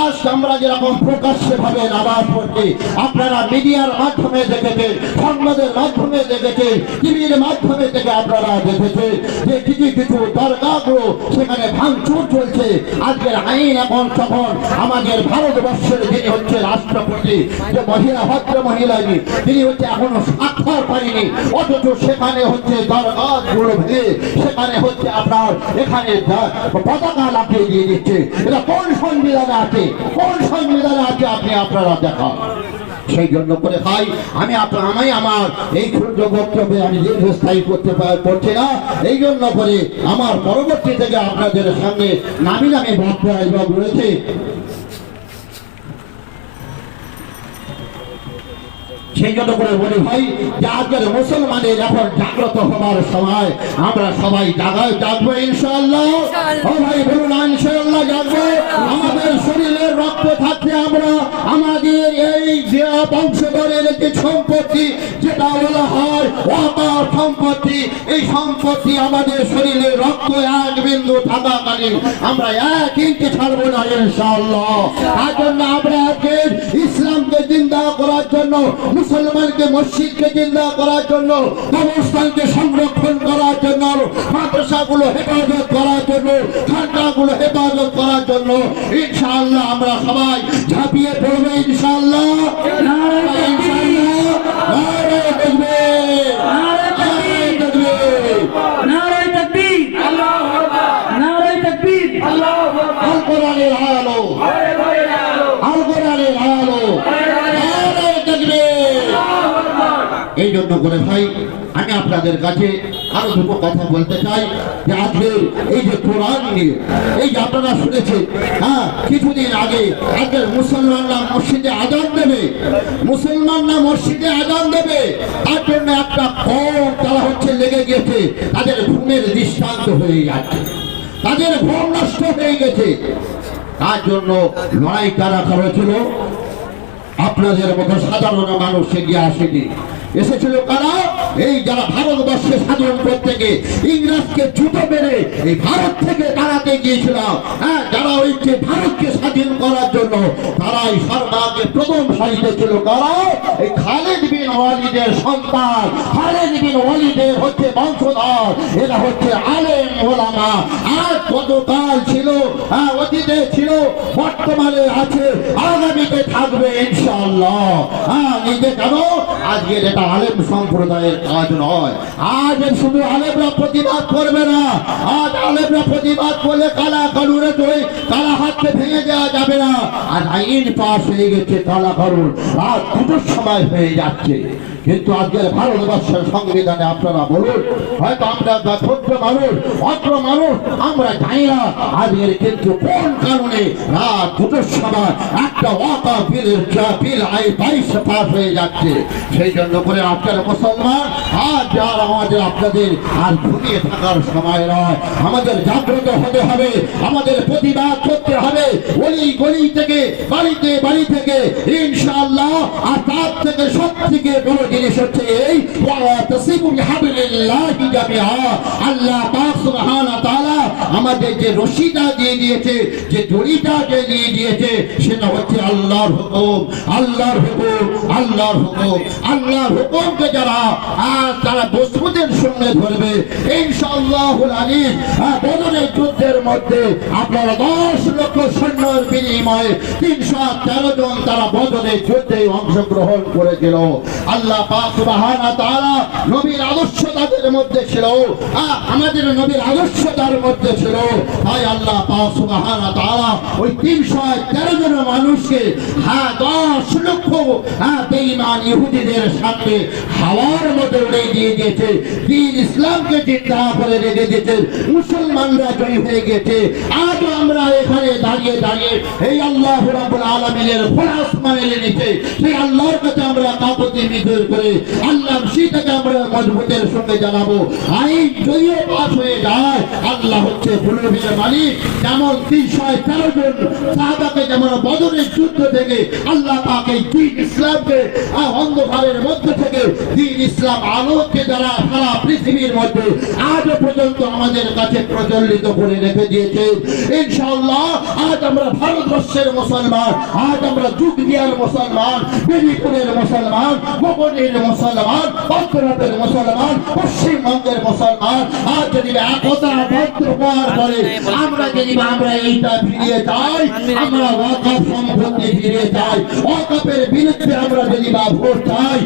আজ আমরা যেরকম প্রকাশ্যে ভাবে নামাজ পড়ছি, আপনারা মিডিয়ার মাধ্যমে দেখেছেন, সংবাদের মাধ্যমে দেখেছেন, টিভির মাধ্যমে থেকে আপনারা দেখেছেন যে কিছু কিছু দরগাগুলো সেখানে ভাঙচুর চলছে। আজকের আইন এখন তখন আমাদের ভারতবর্ষের যিনি হচ্ছে রাষ্ট্রপতি, যে মহিলা ভদ্র মহিলাজি, তিনি হচ্ছে এখনো স্বাক্ষর করেনি, অথচ সেখানে হচ্ছে দরগাগুলো ভেঙে সেখানে হচ্ছে আপনার এখানে পতাকা লাগিয়ে দিয়ে দিচ্ছে। এটা কোন সংবিধানে আছে, কোন সংবিধানে আছে আপনি আপনারা দেখান। সেই জন্য করে ভাই আমি আমার এই ক্ষুদ্র বক্তব্যে আমি দীর্ঘস্থায়ী করতে পারছি না। এই জন্য করে আমার পরবর্তী থেকে আপনাদের সামনে নামি নামি বক্তব্য এবং রয়েছে। সেই জন্য করে বলি ভাই যে আজকের মুসলমানের এখন জাগ্রত হবার সময়, আমরা সবাই জাগবো ইনশাআল্লাহ। ও ভাই বলুন ইনশাআল্লাহ জাগবো। আমাদের শরীরের রক্ত থাকতে আমরা আমাদের এই বংশধরের যে সম্পত্তি, যেটা বলা হয় ওয়াকফ সম্পত্তি, এই সম্পত্তি আমাদের শরীরে রক্ত এক বিন্দু থাকাকালীন আমরা এক ইঞ্চি ছাড়বো না ইনশাআল্লাহ। তার জন্য আমরা আজকে ইসলামকে জিন্দা করার জন্য, মুসলমানকে মসজিদকে জিন্দা করার জন্য, কবরস্থানকে সংরক্ষণ করার জন্য, মাদ্রাসাগুলো হেফাজত করার জন্য, খানকাগুলো হেফাজত করার জন্য ইনশাআল্লাহ আমরা সবাই ঝাঁপিয়ে পড়বো ইনশাআল্লাহ। এই জন্য করে ভাই আমি আমি আপনাদের কাছে আরো দুটো কথা বলতে চাই যে আজকের এই যে কোরআন নিয়ে এই যে আপনারা শুনেছেন, হ্যাঁ, কিছুদিন আগে আজকের মুসলমানরা মসজিদে আজান দেবে, মুসলমানরা মসজিদে আজান দেবে, তার জন্য একটা কম তারা হচ্ছে লেগে গেছে, তাদের ঘুমের দৃষ্টান্ত হয়ে যাচ্ছে, তাদের ঘুম নষ্ট হয়ে গেছে। তার জন্য লড়াই কারা করেছিল? আপনাদের মতো সাধারণ মানুষ এগিয়ে আসেনি, এসেছিল কারা? এই যারা ভারতবর্ষে স্বাধীন করতে গিয়ে ইংরেজকে জুতো মেরে এই ভারত থেকে তাড়াতে গিয়েছিল, হ্যাঁ, যারা ওই যে ভারতকে স্বাধীন করার জন্য তারাই সর্বাগ্রে প্রথম সারিতে ছিল। কারা? এই খালেদ বিন ওয়ালিদের সন্তান, খালেদ বিন ওয়ালিদের হচ্ছে বংশধর, এরা হচ্ছে আলেম ওলামা। আর গতকাল ছিল, হ্যাঁ, অতীতে ছিল, বর্তমানে আছে, আগামীতে থাকবে ইনশাআল্লাহ। হ্যাঁ, নিজে কেন আজকে এটা আলেম সম্প্রদায়ের কাজ নয়। আজ শুধু আলেমরা প্রতিবাদ করবে না, আজ আলেমরা প্রতিবাদ করলে কালা কানুনে তো কালা হাতকে ভেঙে দেওয়া যাবে না। আজ আইন পাশ হয়ে গেছে, কালা কানুন রাত দুটোর সময় হয়ে যাচ্ছে, কিন্তু আজকের ভারতবর্ষের সংবিধানে আপনারা বলুন, হয়তো আমরা ছোট্ট মানুষ, অত্র মানুষ, আমরা জানি না আজকের কিন্তু কোন কারণে রাত দুটোর সময় একটা ওয়াকা বিলের বিল পাশ হয়ে যাচ্ছে। সেই জন্য করে আপনার মুসলমান আজ আর আমাদের আপনাদের আর ঘুমিয়ে থাকার সময় নয়, আমাদের জাগ্রত হতে হবে, আমাদের প্রতিবাদ করতে হবে, গলি গলি থেকে, বাড়িতে বাড়ি থেকে, ইনশাআল্লাহ। আর তার থেকে সব থেকে বড় জিনিস হচ্ছে এই ওয়াতাসিমু বিহাবলিল্লাহি জামিআ। আল্লাহ পাক সুবহানাহু ওয়া তাআলা আমাদের যে রশিটা দিয়ে দিয়েছে, যে দড়িটা দিয়ে দিয়েছে, সেটা হচ্ছে আল্লাহর হুকুম, আল্লাহর হুকুম, আল্লাহর হুকুম। আল্লাহর হুকুমকে যারা তারা মজবুতের সঙ্গে ধরবে, ইনশাআল্লাহুল আলিম, বদরের যুদ্ধের মধ্যে আপনারা 10 লক্ষ সৈন্যের বিনিময়ে 313 জন তারা বদরের যুদ্ধে অংশগ্রহণ করেছিল। আল্লাহ পাক সুবহানাহু ওয়া তাআলা নবীর আদর্শ তাদের মধ্যে ছিল, আমাদের নবীর আদর্শ তার মধ্যে ছিল। তাই আল্লাহ পাক সুবহানাহু ওয়া তাআলা ওই 313 জন মানুষকে 10 লক্ষ বেঈমান ইহুদিদের সামনে হাওয়ার মতো উড়ে দিয়ে দিয়েছে, দ্বীন ইসলামকে জিন্দা করে রেখে দিয়েছে, মুসলমানরা জয়ী হয়ে গেছে। আজ আমরা এখানে দাঁড়িয়ে দাঁড়িয়ে এই আল্লাহ রাব্বুল আলামিনের খোলা আসমানের নিচে সেই আল্লাহর কাছে আমরা কাকুতি মিনতি করে আল্লাহর শীতকে আমরা মজবুতের সঙ্গে জানাবো। আইন যদিও পাস হয়ে যায়, আল্লাহ হচ্ছে বুলুবির মালিক। যেমন 313 জন সাহাবাকে যেমন বদরের যুদ্ধ থেকে আল্লাহ পাক এই দ্বীন ইসলামকে অন্ধকারের মধ্যে থেকে দ্বীন ইসলাম আলোকে দ্বারা সারা পৃথিবীর মধ্যে আজ পর্যন্ত আমাদের কাছে প্রজ্বলিত করে রেখে দিয়েছে। ইনশাআল্লাহ আজ আমরা ভারতবর্ষের মুসলমান, আজ আমরা যুগদিয়ার মুসলমান, বেনিপুরের মুসলমান, গোপনের মুসলমান, পঞ্চরথের মুসলমান, পশ্চিমবঙ্গের মুসলমান। আজ যদি একতা বদ্ধ হওয়ার পরে আমরা যদি আমরা এইটা ফিরিয়ে চাই, আমরা ওয়াকফ সম্পত্তি ফিরিয়ে চাই, ওয়াকফের বিরুদ্ধে আমরা যদি ভোট চাই,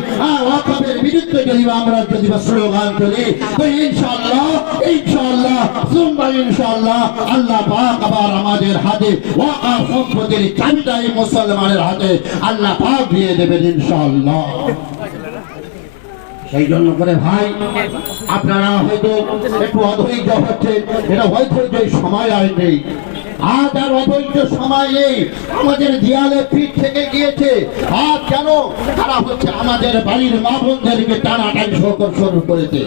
ওয়াকফের বিরুদ্ধে যদি আমরা যদি স্লোগান করি, তো ইনশাআল্লাহ ইনশাআল্লাহ সুম্মা ইনশাআল্লাহ আল্লাহ পাক আবার আমাদের হাতে ওয়াকফ সম্পত্তির চাবিটা এই মুসলমানের হাতে আল্লাহ পাক দিয়ে দেবেন ইনশাআল্লাহ। সেই জন্য করে ভাই, আপনারা হয়তো একটু অধৈর্য হচ্ছে, এটা অধৈর্য সময় আর নেই, আজ আর অধৈর্য সময় নেই। আমাদের দেয়ালে পিঠ থেকে গিয়েছে। আজ কেন? তারা হচ্ছে আমাদের বাড়ির মা বোনদেরকে টানাটানি শুরু করেছে।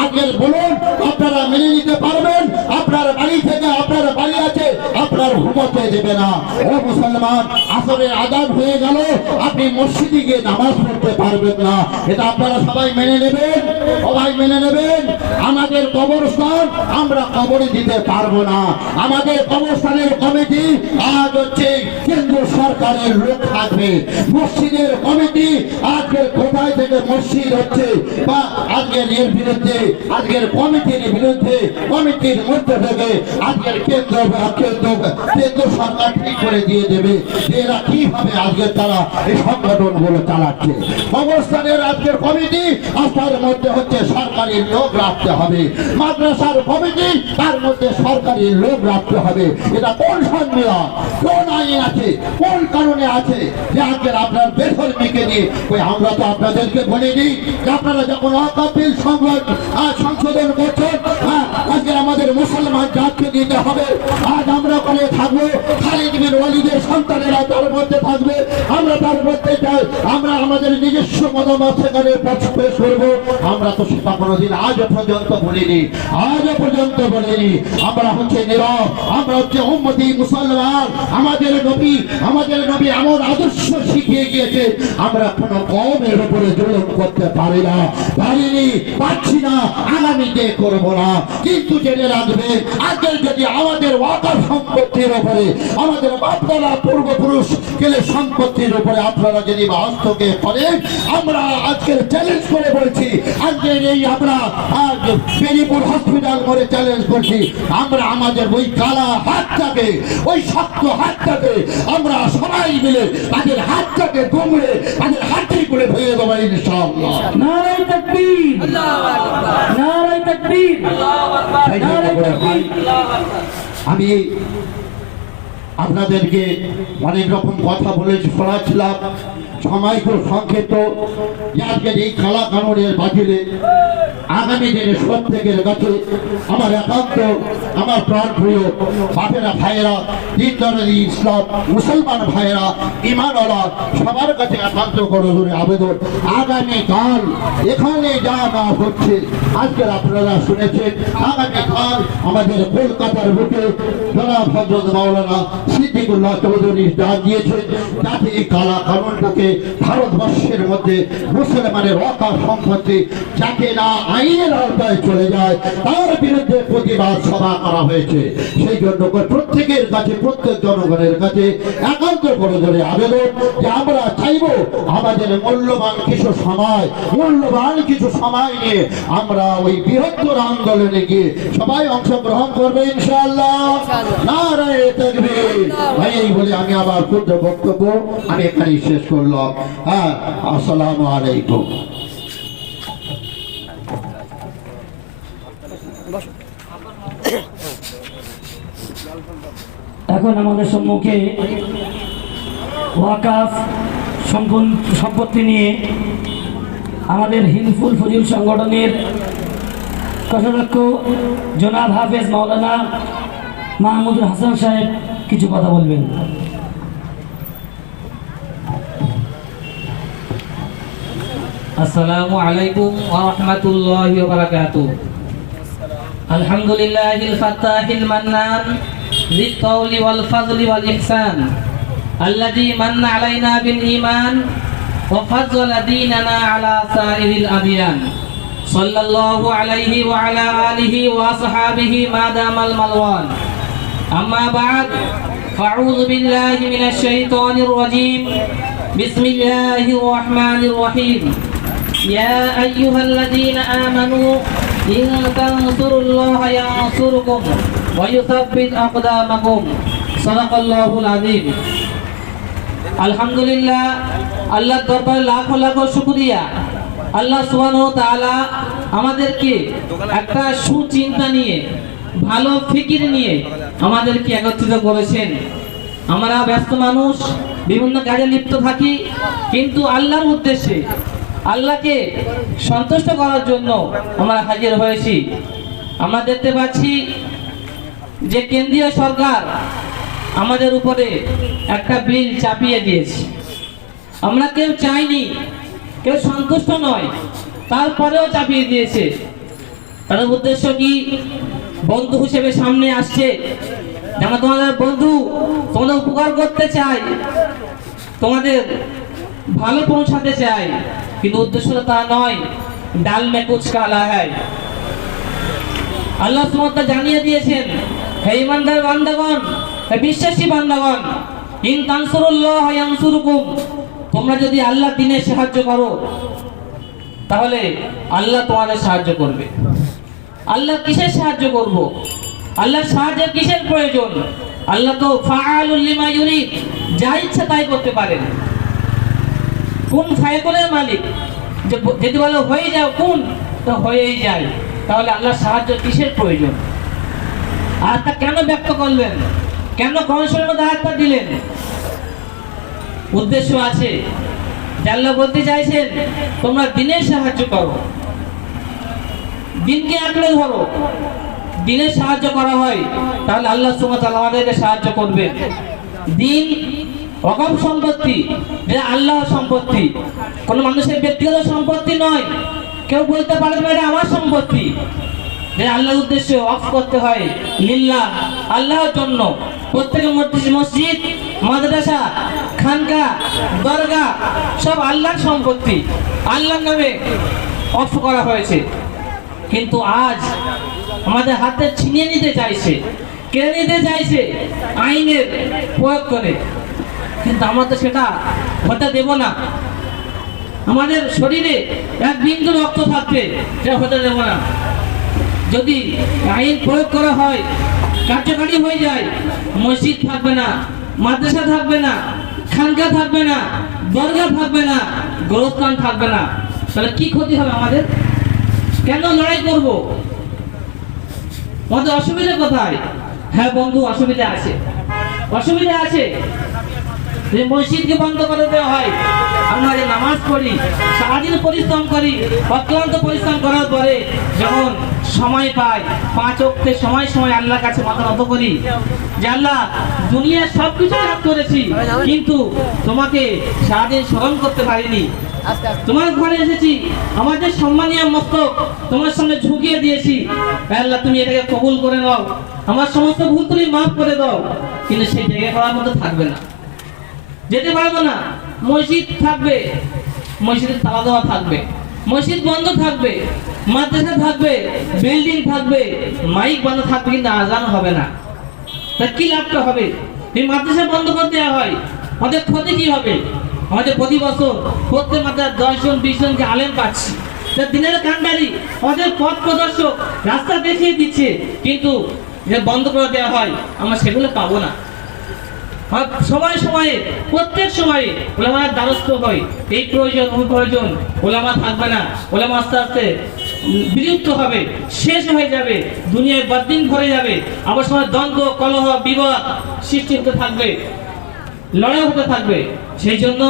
আজকের বলুন, আপনারা মেনে নিতে পারবেন? আপনার বাড়ি থেকে আপনার বাড়ি আছে, আপনার ঘুমোতে দেবে না। ও মুসলমান, আসরের আযান হয়ে গেল, আপনি মসজিদে গিয়ে নামাজ পড়তে পারবেন না। এটা আপনারা সবাই মেনে নেবেন? সবাই মেনে নেবেন? আমাদের কবরস্থান আমরা কবরে দিতে পারবো না। আমাদের কবরস্থানের কমিটি আজ হচ্ছে কেন্দ্র সরকারের লোক থাকবে। মসজিদের কমিটি আজকের কোথায় থেকে মসজিদ হচ্ছে বা আজকের এর বিরুদ্ধে, আজকের কমিটির বিরুদ্ধে, কমিটির মধ্যে থেকে আজকের কেন্দ্র সরকার ঠিক করে দিয়ে দেবে এরা কিভাবে আজকের তারা এই সংগঠনগুলো চালাচ্ছে। কবরস্থানের আজকের কমিটি আস্থার মধ্যে হচ্ছে সরকারি লোক রাখতে হবে, মাদ্রাসার কমিটি তার মধ্যে সরকারি লোক রাখতে হবে। এটা কোন সম্মেলন, কোন আইন আছে, কোন কারণে আছে যে আজকের আপনার বেধর্মীকে নিয়ে? ওই আমরা তো আপনাদেরকে বলিনি যে আপনারা যখন ওয়াকফ বিল সংশোধন করছেন, আজকে আমাদের মুসলমান জাতকে দিতে হবে। আজ আমরা করে থাকবো, খালিদ বিন ওয়ালিদের সন্তানেরা তার মধ্যে থাকবে, আমরা তার মধ্যে যাই, আমরা আমাদের নিজস্ব মতামত সেখানে পেশ করবো। আমরা তো সেটা কোনোদিন আজও পর্যন্ত বলিনি, আজও পর্যন্ত বলিনি। আমরা হচ্ছে নীরব, আমরা হচ্ছে উম্মতি মুসলমান। আমাদের নবী এমন আদর্শ শিখিয়ে গিয়েছে, আমরা কোনো কওমের উপরে জুলুম করতে পারি না, পারিনি, পারছি না, আগামীতে করব না। কিন্তু জেনে রাখবে, আজকে যদি আমাদের ওয়াকফ সম্পত্তির উপরে, আমাদের বাপদাদা পূর্বপুরুষ কেলে সম্পত্তির উপরে আপনারা যদি হস্তক্ষেপ করেন, আমরা আজকে চ্যালেঞ্জ করে বলছি, আজকের এই আমরা বেরিপুর হসপিটাল করে চ্যালেঞ্জ করছি, আমরা আমাদের ওই কালা হাতটাকে, ওই শক্ত হাতটাকে আমরা সবাই মিলে তাদের হাতটাকে দুমড়ে তাদের হাতই করে ভেঙে দেবো ইনশাআল্লাহ। নারায়ে তাকবীর, নারায়ে তাকবীর, নারায়ে তাকবীর। আমি আপনাদেরকে অনেক রকম কথা বলে শোনাচ্ছিলাম, সময় খুব সংক্ষিপ্ত। আজকের এই কালা কানুনের বাতিলে আগামী দিনে প্রত্যেকের কাছে আমার একান্ত, আমার প্রাণ প্রিয় বাপেরা ভাইয়েরা, দিন দরদি ইসলাম মুসলমান ভাইয়েরা, ইমানওয়ালা সবার কাছে একান্ত করে ধরে আবেদন, আগামীকাল এখানে যা না হচ্ছে আজকের আপনারা শুনেছেন, আগামীকাল আমাদের কলকাতার বুকে জনাব হযরত মাওলানা সিদ্দিকুল্লাহ চৌধুরী ডাক দিয়েছেন, যাতে এই কালা কানুনটাকে ভারতবর্ষের মধ্যে মুসলমানের ওয়াকফ সম্পত্তি যাতে না আইনের আওতায় চলে যায়, তার বিরুদ্ধে প্রতিবাদ সভা করা হয়েছে। সেই জন্য প্রত্যেকের কাছে, প্রত্যেক জনগণের কাছে একান্ত করে ধরে আবেদন যে আমরা চাইব আমাদের মূল্যবান কিছু সময় নিয়ে আমরা ওই বৃহত্তর আন্দোলনে গিয়ে সবাই অংশগ্রহণ করবে ইনশাআল্লাহ। নারায়ে তাকবীর। ভাই এই বলে আমি আবার ক্ষুদ্র বক্তব্য আমি এখানেই শেষ করলাম। আসসালামু আলাইকুম। এখন আমাদের সম্মুখে ওয়াকফ সম্পত্তি নিয়ে আমাদের হিলফুল ফজিল সংগঠনের কোষাধ্যক্ষ জনাব হাফেজ মাওলানা মাহমুদুল হাসান সাহেব কিছু কথা বলবেন। আসসালামু আলাইকুম ওয়া রাহমাতুল্লাহি ওয়া বারাকাতুহু। আলহামদুলিল্লাহিল ফাত্তাহিল মান্নান যিল কওলি ওয়াল ফাজলি ওয়াল ইহসান আল্লাযী মান্না আলাইনা বিল ঈমান ওয়া ফাজ্জালা দীনানা আলা সাইরিল আদিয়ান সাল্লাল্লাহু আলাইহি ওয়া আলা আলিহি ওয়া আসহাবিহি মা দামাল মালওয়ান। আম্মা বা'দ, ফাআউযু বিল্লাহি মিনাশ শাইতানির রাজীম। বিসমিল্লাহির রাহমানির রহিম। يا أيها الذين آمنوا إن تنصروا الله ينصركم ويثبت أقدامكم صدق الله العظيم। আলহামদুলিল্লাহ, আল্লাহর দরবারে লাখো লাখো শুকরিয়া। আল্লাহ সুবহানাহু ওয়া তাআলা আমাদেরকে একটা সুচিন্তা নিয়ে, ভালো ফিকির নিয়ে আমাদেরকে একত্রিত করেছেন। আমরা ব্যস্ত মানুষ, বিভিন্ন কাজে লিপ্ত থাকি, কিন্তু আল্লাহর উদ্দেশ্যে, আল্লাহকে সন্তুষ্ট করার জন্য আমরা হাজির হয়েছি। আমরা দেখতে পাচ্ছি যে কেন্দ্রীয় সরকার আমাদের উপরে একটা বিল চাপিয়ে দিয়েছে। আমরা কেউ চাইনি, কেউ সন্তুষ্ট নয়, তারপরেও চাপিয়ে দিয়েছে। তাদের উদ্দেশ্য কি? বন্ধু হিসেবে সামনে আসছে, আমরা তোমাদের বন্ধু, তোমাদের উপকার করতে চাই, তোমাদের ভালো পৌঁছাতে চাই, কিন্তু উদ্দেশ্যটা তা নয়। ডাল মে কুছ কালা হ্যায়। আল্লাহ সুবহানাহু ওয়া তাআলা জানিয়ে দিয়েছেন, হে ঈমানদার বান্দাগণ, হে বিশ্বাসী বান্দাগণ, ইন তানসুরুল্লাহ ইয়ানসুরকুম, তোমরা যদি আল্লাহর দ্বীনে সাহায্য করো তাহলে আল্লাহ তোমাদের সাহায্য করবে। আল্লাহ কিসের সাহায্য করব? আল্লাহর সাহায্যের কিসের প্রয়োজন? আল্লাহ তো ফাআলুল লিমা ইউরিদ, যা ইচ্ছা তাই করতে পারেন। কোন ফায়কুলের মালিক, যদি বলো হয়ে যাও, কোন তো হয়েই যায়, তাহলে আল্লাহর সাহায্য কিসের প্রয়োজন? আয়াতটা কেন ব্যক্ত করলেন, কেন কনসের মধ্যে আয়াতটা দিলেন? উদ্দেশ্য আছে। যে আল্লাহ বলতে চাইছেন তোমরা দিনের সাহায্য করো, দিনকে আঁকড়ে ধরো। দিনের সাহায্য করা হয় তাহলে আল্লাহ সুবহানাহু ওয়া তাআলা আমাদেরকে সাহায্য করবেন। দিন অকাম সম্পত্তি, এটা আল্লাহর সম্পত্তি, কোনো মানুষের ব্যক্তিগত সম্পত্তি নয়। কেউ বলতে পারবে না এটা আমার সম্পত্তি। এটা আল্লাহর উদ্দেশ্যে ওয়াকফ করতে হয় লিল্লাহ, আল্লাহর জন্য। প্রত্যেকের মসজিদ, মাদ্রাসা, খানকা, দরগা সব আল্লাহর সম্পত্তি, আল্লাহর নামে ওয়াকফ করা হয়েছে। কিন্তু আজ আমাদের হাতে ছিনিয়ে নিতে চাইছে, কেড়ে নিতে চাইছে আইনের প্রয়োগ করে। কিন্তু আমরা তো সেটা হতে দেব না। আমাদের শরীরে এক বিন্দু রক্ত থাকবে, সেটা হতে দেব না। যদি আইন প্রয়োগ করা হয়, কার্যকারী হয়ে যায়, মসজিদ থাকবে না, মাদ্রাসা থাকবে না, খানকা থাকবে না, দরগা থাকবে না, গোরস্থান থাকবে না, তাহলে কি ক্ষতি হবে আমাদের? কেন লড়াই করব? আমাদের অসুবিধা কোথায়? হ্যাঁ বন্ধু, অসুবিধা আছে, অসুবিধা আছে। যে মসজিদকে বন্ধ করে দেওয়া হয়, আমরা যে নামাজ পড়ি, সারাদিন পরিশ্রম করি, অক্লান্ত পরিশ্রম করার পরে যখন সময় পাই, 5 ওয়াক্তে সময় সময় আল্লাহর কাছে মাথা নত করি যে আল্লাহ দুনিয়ার সবকিছু কাজ করেছি, কিন্তু তোমাকে সারাদিন স্মরণ করতে পারিনি। তোমার ঘরে এসেছি, আমাদের সম্মানীয় মস্তক তোমার সামনে ঝুঁকিয়ে দিয়েছি। আল্লাহ তুমি এটাকে কবুল করে নাও, আমার সমস্ত ভুল তুমি মাফ করে দাও। কিন্তু সেই জায়গা করার মতো থাকবে না, যেতে পারবো না। মসজিদ থাকবে, মসজিদের তালা দেওয়া থাকবে, মসজিদ বন্ধ থাকবে, মাদ্রাসা থাকবে, বিল্ডিং থাকবে, মাইক বন্ধ থাকবে, কিন্তু আজান হবে না। তা কি লাভটা হবে? এই মাদ্রাসা বন্ধ করে দেওয়া হয়, আমাদের ক্ষতি কি হবে? আমাদের প্রতি বছর প্রত্যেক মাদ্রাসায় 10 জন 20 জনকে আলেম পাচ্ছি, দিনের কান্ডারি, আমাদের পথ প্রদর্শক রাস্তা দেখিয়ে দিচ্ছে, কিন্তু বন্ধ করে দেওয়া হয়, আমরা সেগুলো পাবো না। সময় সময়ে, প্রত্যেক সময়ে ওলামার দ্বারস্থ হয়। এই প্রয়োজন, ওই প্রয়োজন, ওলামা থাকবে না, ওলামা আস্তে আস্তে বিলুপ্ত হবে, শেষ হয়ে যাবে, দুনিয়ায় বদদিন ভরে যাবে। আবার সময় দ্বন্দ্ব, কলহ, বিবাদ সৃষ্টি হতে থাকবে, লড়াই হতে থাকবে। সেই জন্য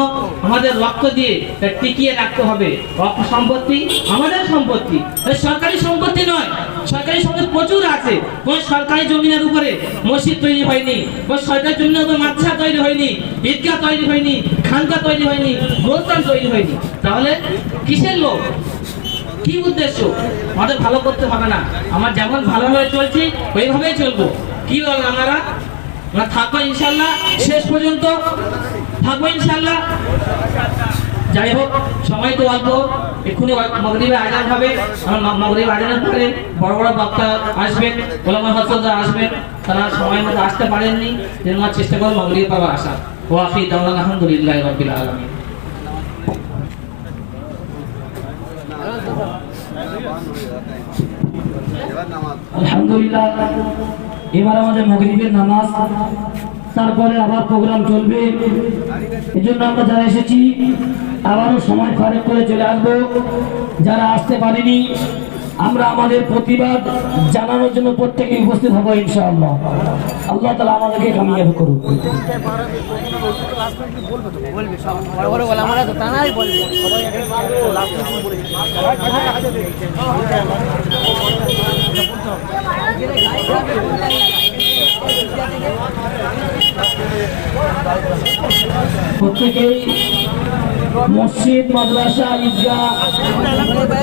আমাদের রক্ত দিয়ে তা টিকিয়ে রাখতে হবে। রক্ত সম্পত্তি আমাদের সম্পত্তি, সরকারি সম্পত্তি নয়। সরকারি সম্পত্তি প্রচুর আছে। কোন সরকারি জমিনের উপরে মসজিদ তৈরি হয়নি, কোন সরকারি জমিনের উপরে মাদ্রাসা তৈরি হয়নি, ঈদগাহ তৈরি হয়নি, খানকা তৈরি হয়নি, গোরস্থান তৈরি হয়নি। তাহলে কিসের লোক, কি উদ্দেশ্য? আমাদের ভালো করতে হবে না। আমার যেমন ভালোভাবে চলছি ওইভাবেই চলবো। কি বলেন আপনারা? আমরা থাকবো ইনশাল্লাহ, শেষ পর্যন্ত থাকবো ইনশাল্লাহ। যাই হোক, সময় তো অল্প, এক্ষুনি মাগরিবের আজান হবে। মাগরিবের আজানের পরে বড় বড় বক্তা আসবেন, ওলামা হযরতরা আসবেন। তারা সময় মতো আসতে পারেননি, যেন চেষ্টা করবো মাগরিব পাওয়া আসা। ওয়া আখিরু দাওয়ানা আলহামদুলিল্লাহি রাব্বিল আলামিন। আলহামদুলিল্লাহ, এবার আমাদের মাগরিবের নামাজ, তারপরে আবার প্রোগ্রাম চলবে। এই জন্য আমরা যারা এসেছি আবারও সময় ফারেক করে চলে আসবো। যারা আসতে পারিনি, আমরা আমাদের প্রতিবাদ জানানোর জন্য প্রত্যেকে উপস্থিত হবো ইনশাআল্লাহ। আল্লাহ তাআলা আমাদেরকে কামিয়াব করুন। প্রত্যেকেই মসজিদ, মাদ্রাসা, ঈদগাহ,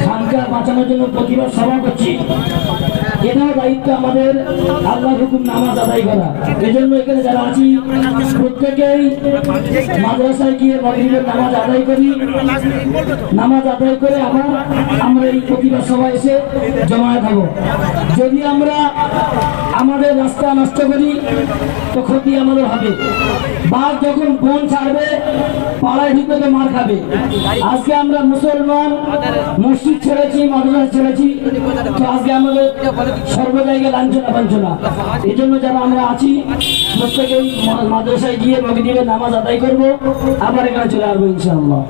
খানকা বাঁচানোর জন্য প্রতিবাদ সভা করছি। এটাও দায়িত্ব আমাদের, আল্লাহর হুকুম নামাজ আদায় করা। এজন্য এখানে যারা আছি প্রত্যেকেই মাদ্রাসায় গিয়ে মাগরিবের নামাজ আদায় করি। নামাজ আদায় করে আমরা এই প্রতিবাদ সভা এসে জমায়েত হব। যদি আমরা আমাদের রাস্তা নষ্ট করি তো ক্ষতি আমাদের হবে। বাঘ যখন বন ছাড়বে, পাড়ায় ঢুকে তো মার খাবে। আজকে আমরা মুসলমান, মসজিদ ছেড়েছি, মাদ্রাসা ছেড়েছি, তো আজকে আমাদের সর্ব জায়গায় লাঞ্ছনা বাঞ্ছনা। এই জন্য যারা আমরা আছি প্রত্যেকেই মাদ্রাসায় গিয়ে মাগরিবের নামাজ আদায় করব, আবার এখানে চলে আসবো ইনশাআল্লাহ।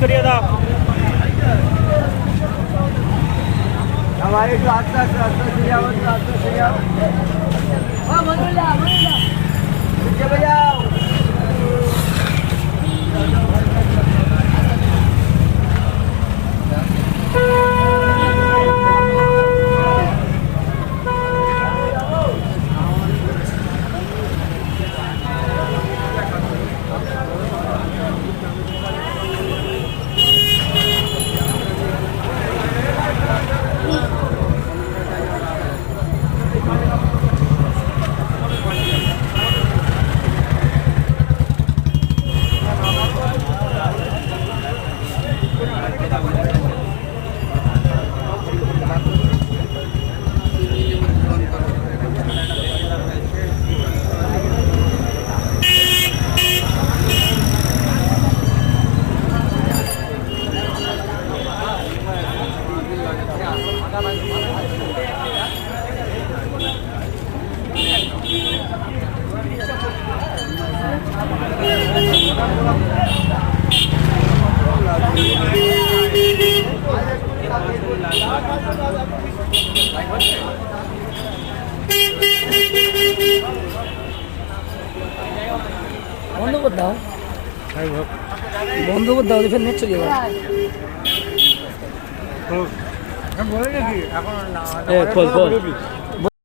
করিয়ে দাও। বন্ধ করে দাও, বন্ধ করে দাও, ফের নেট চলে যাবে। বলে নাকি এখন খোল খোল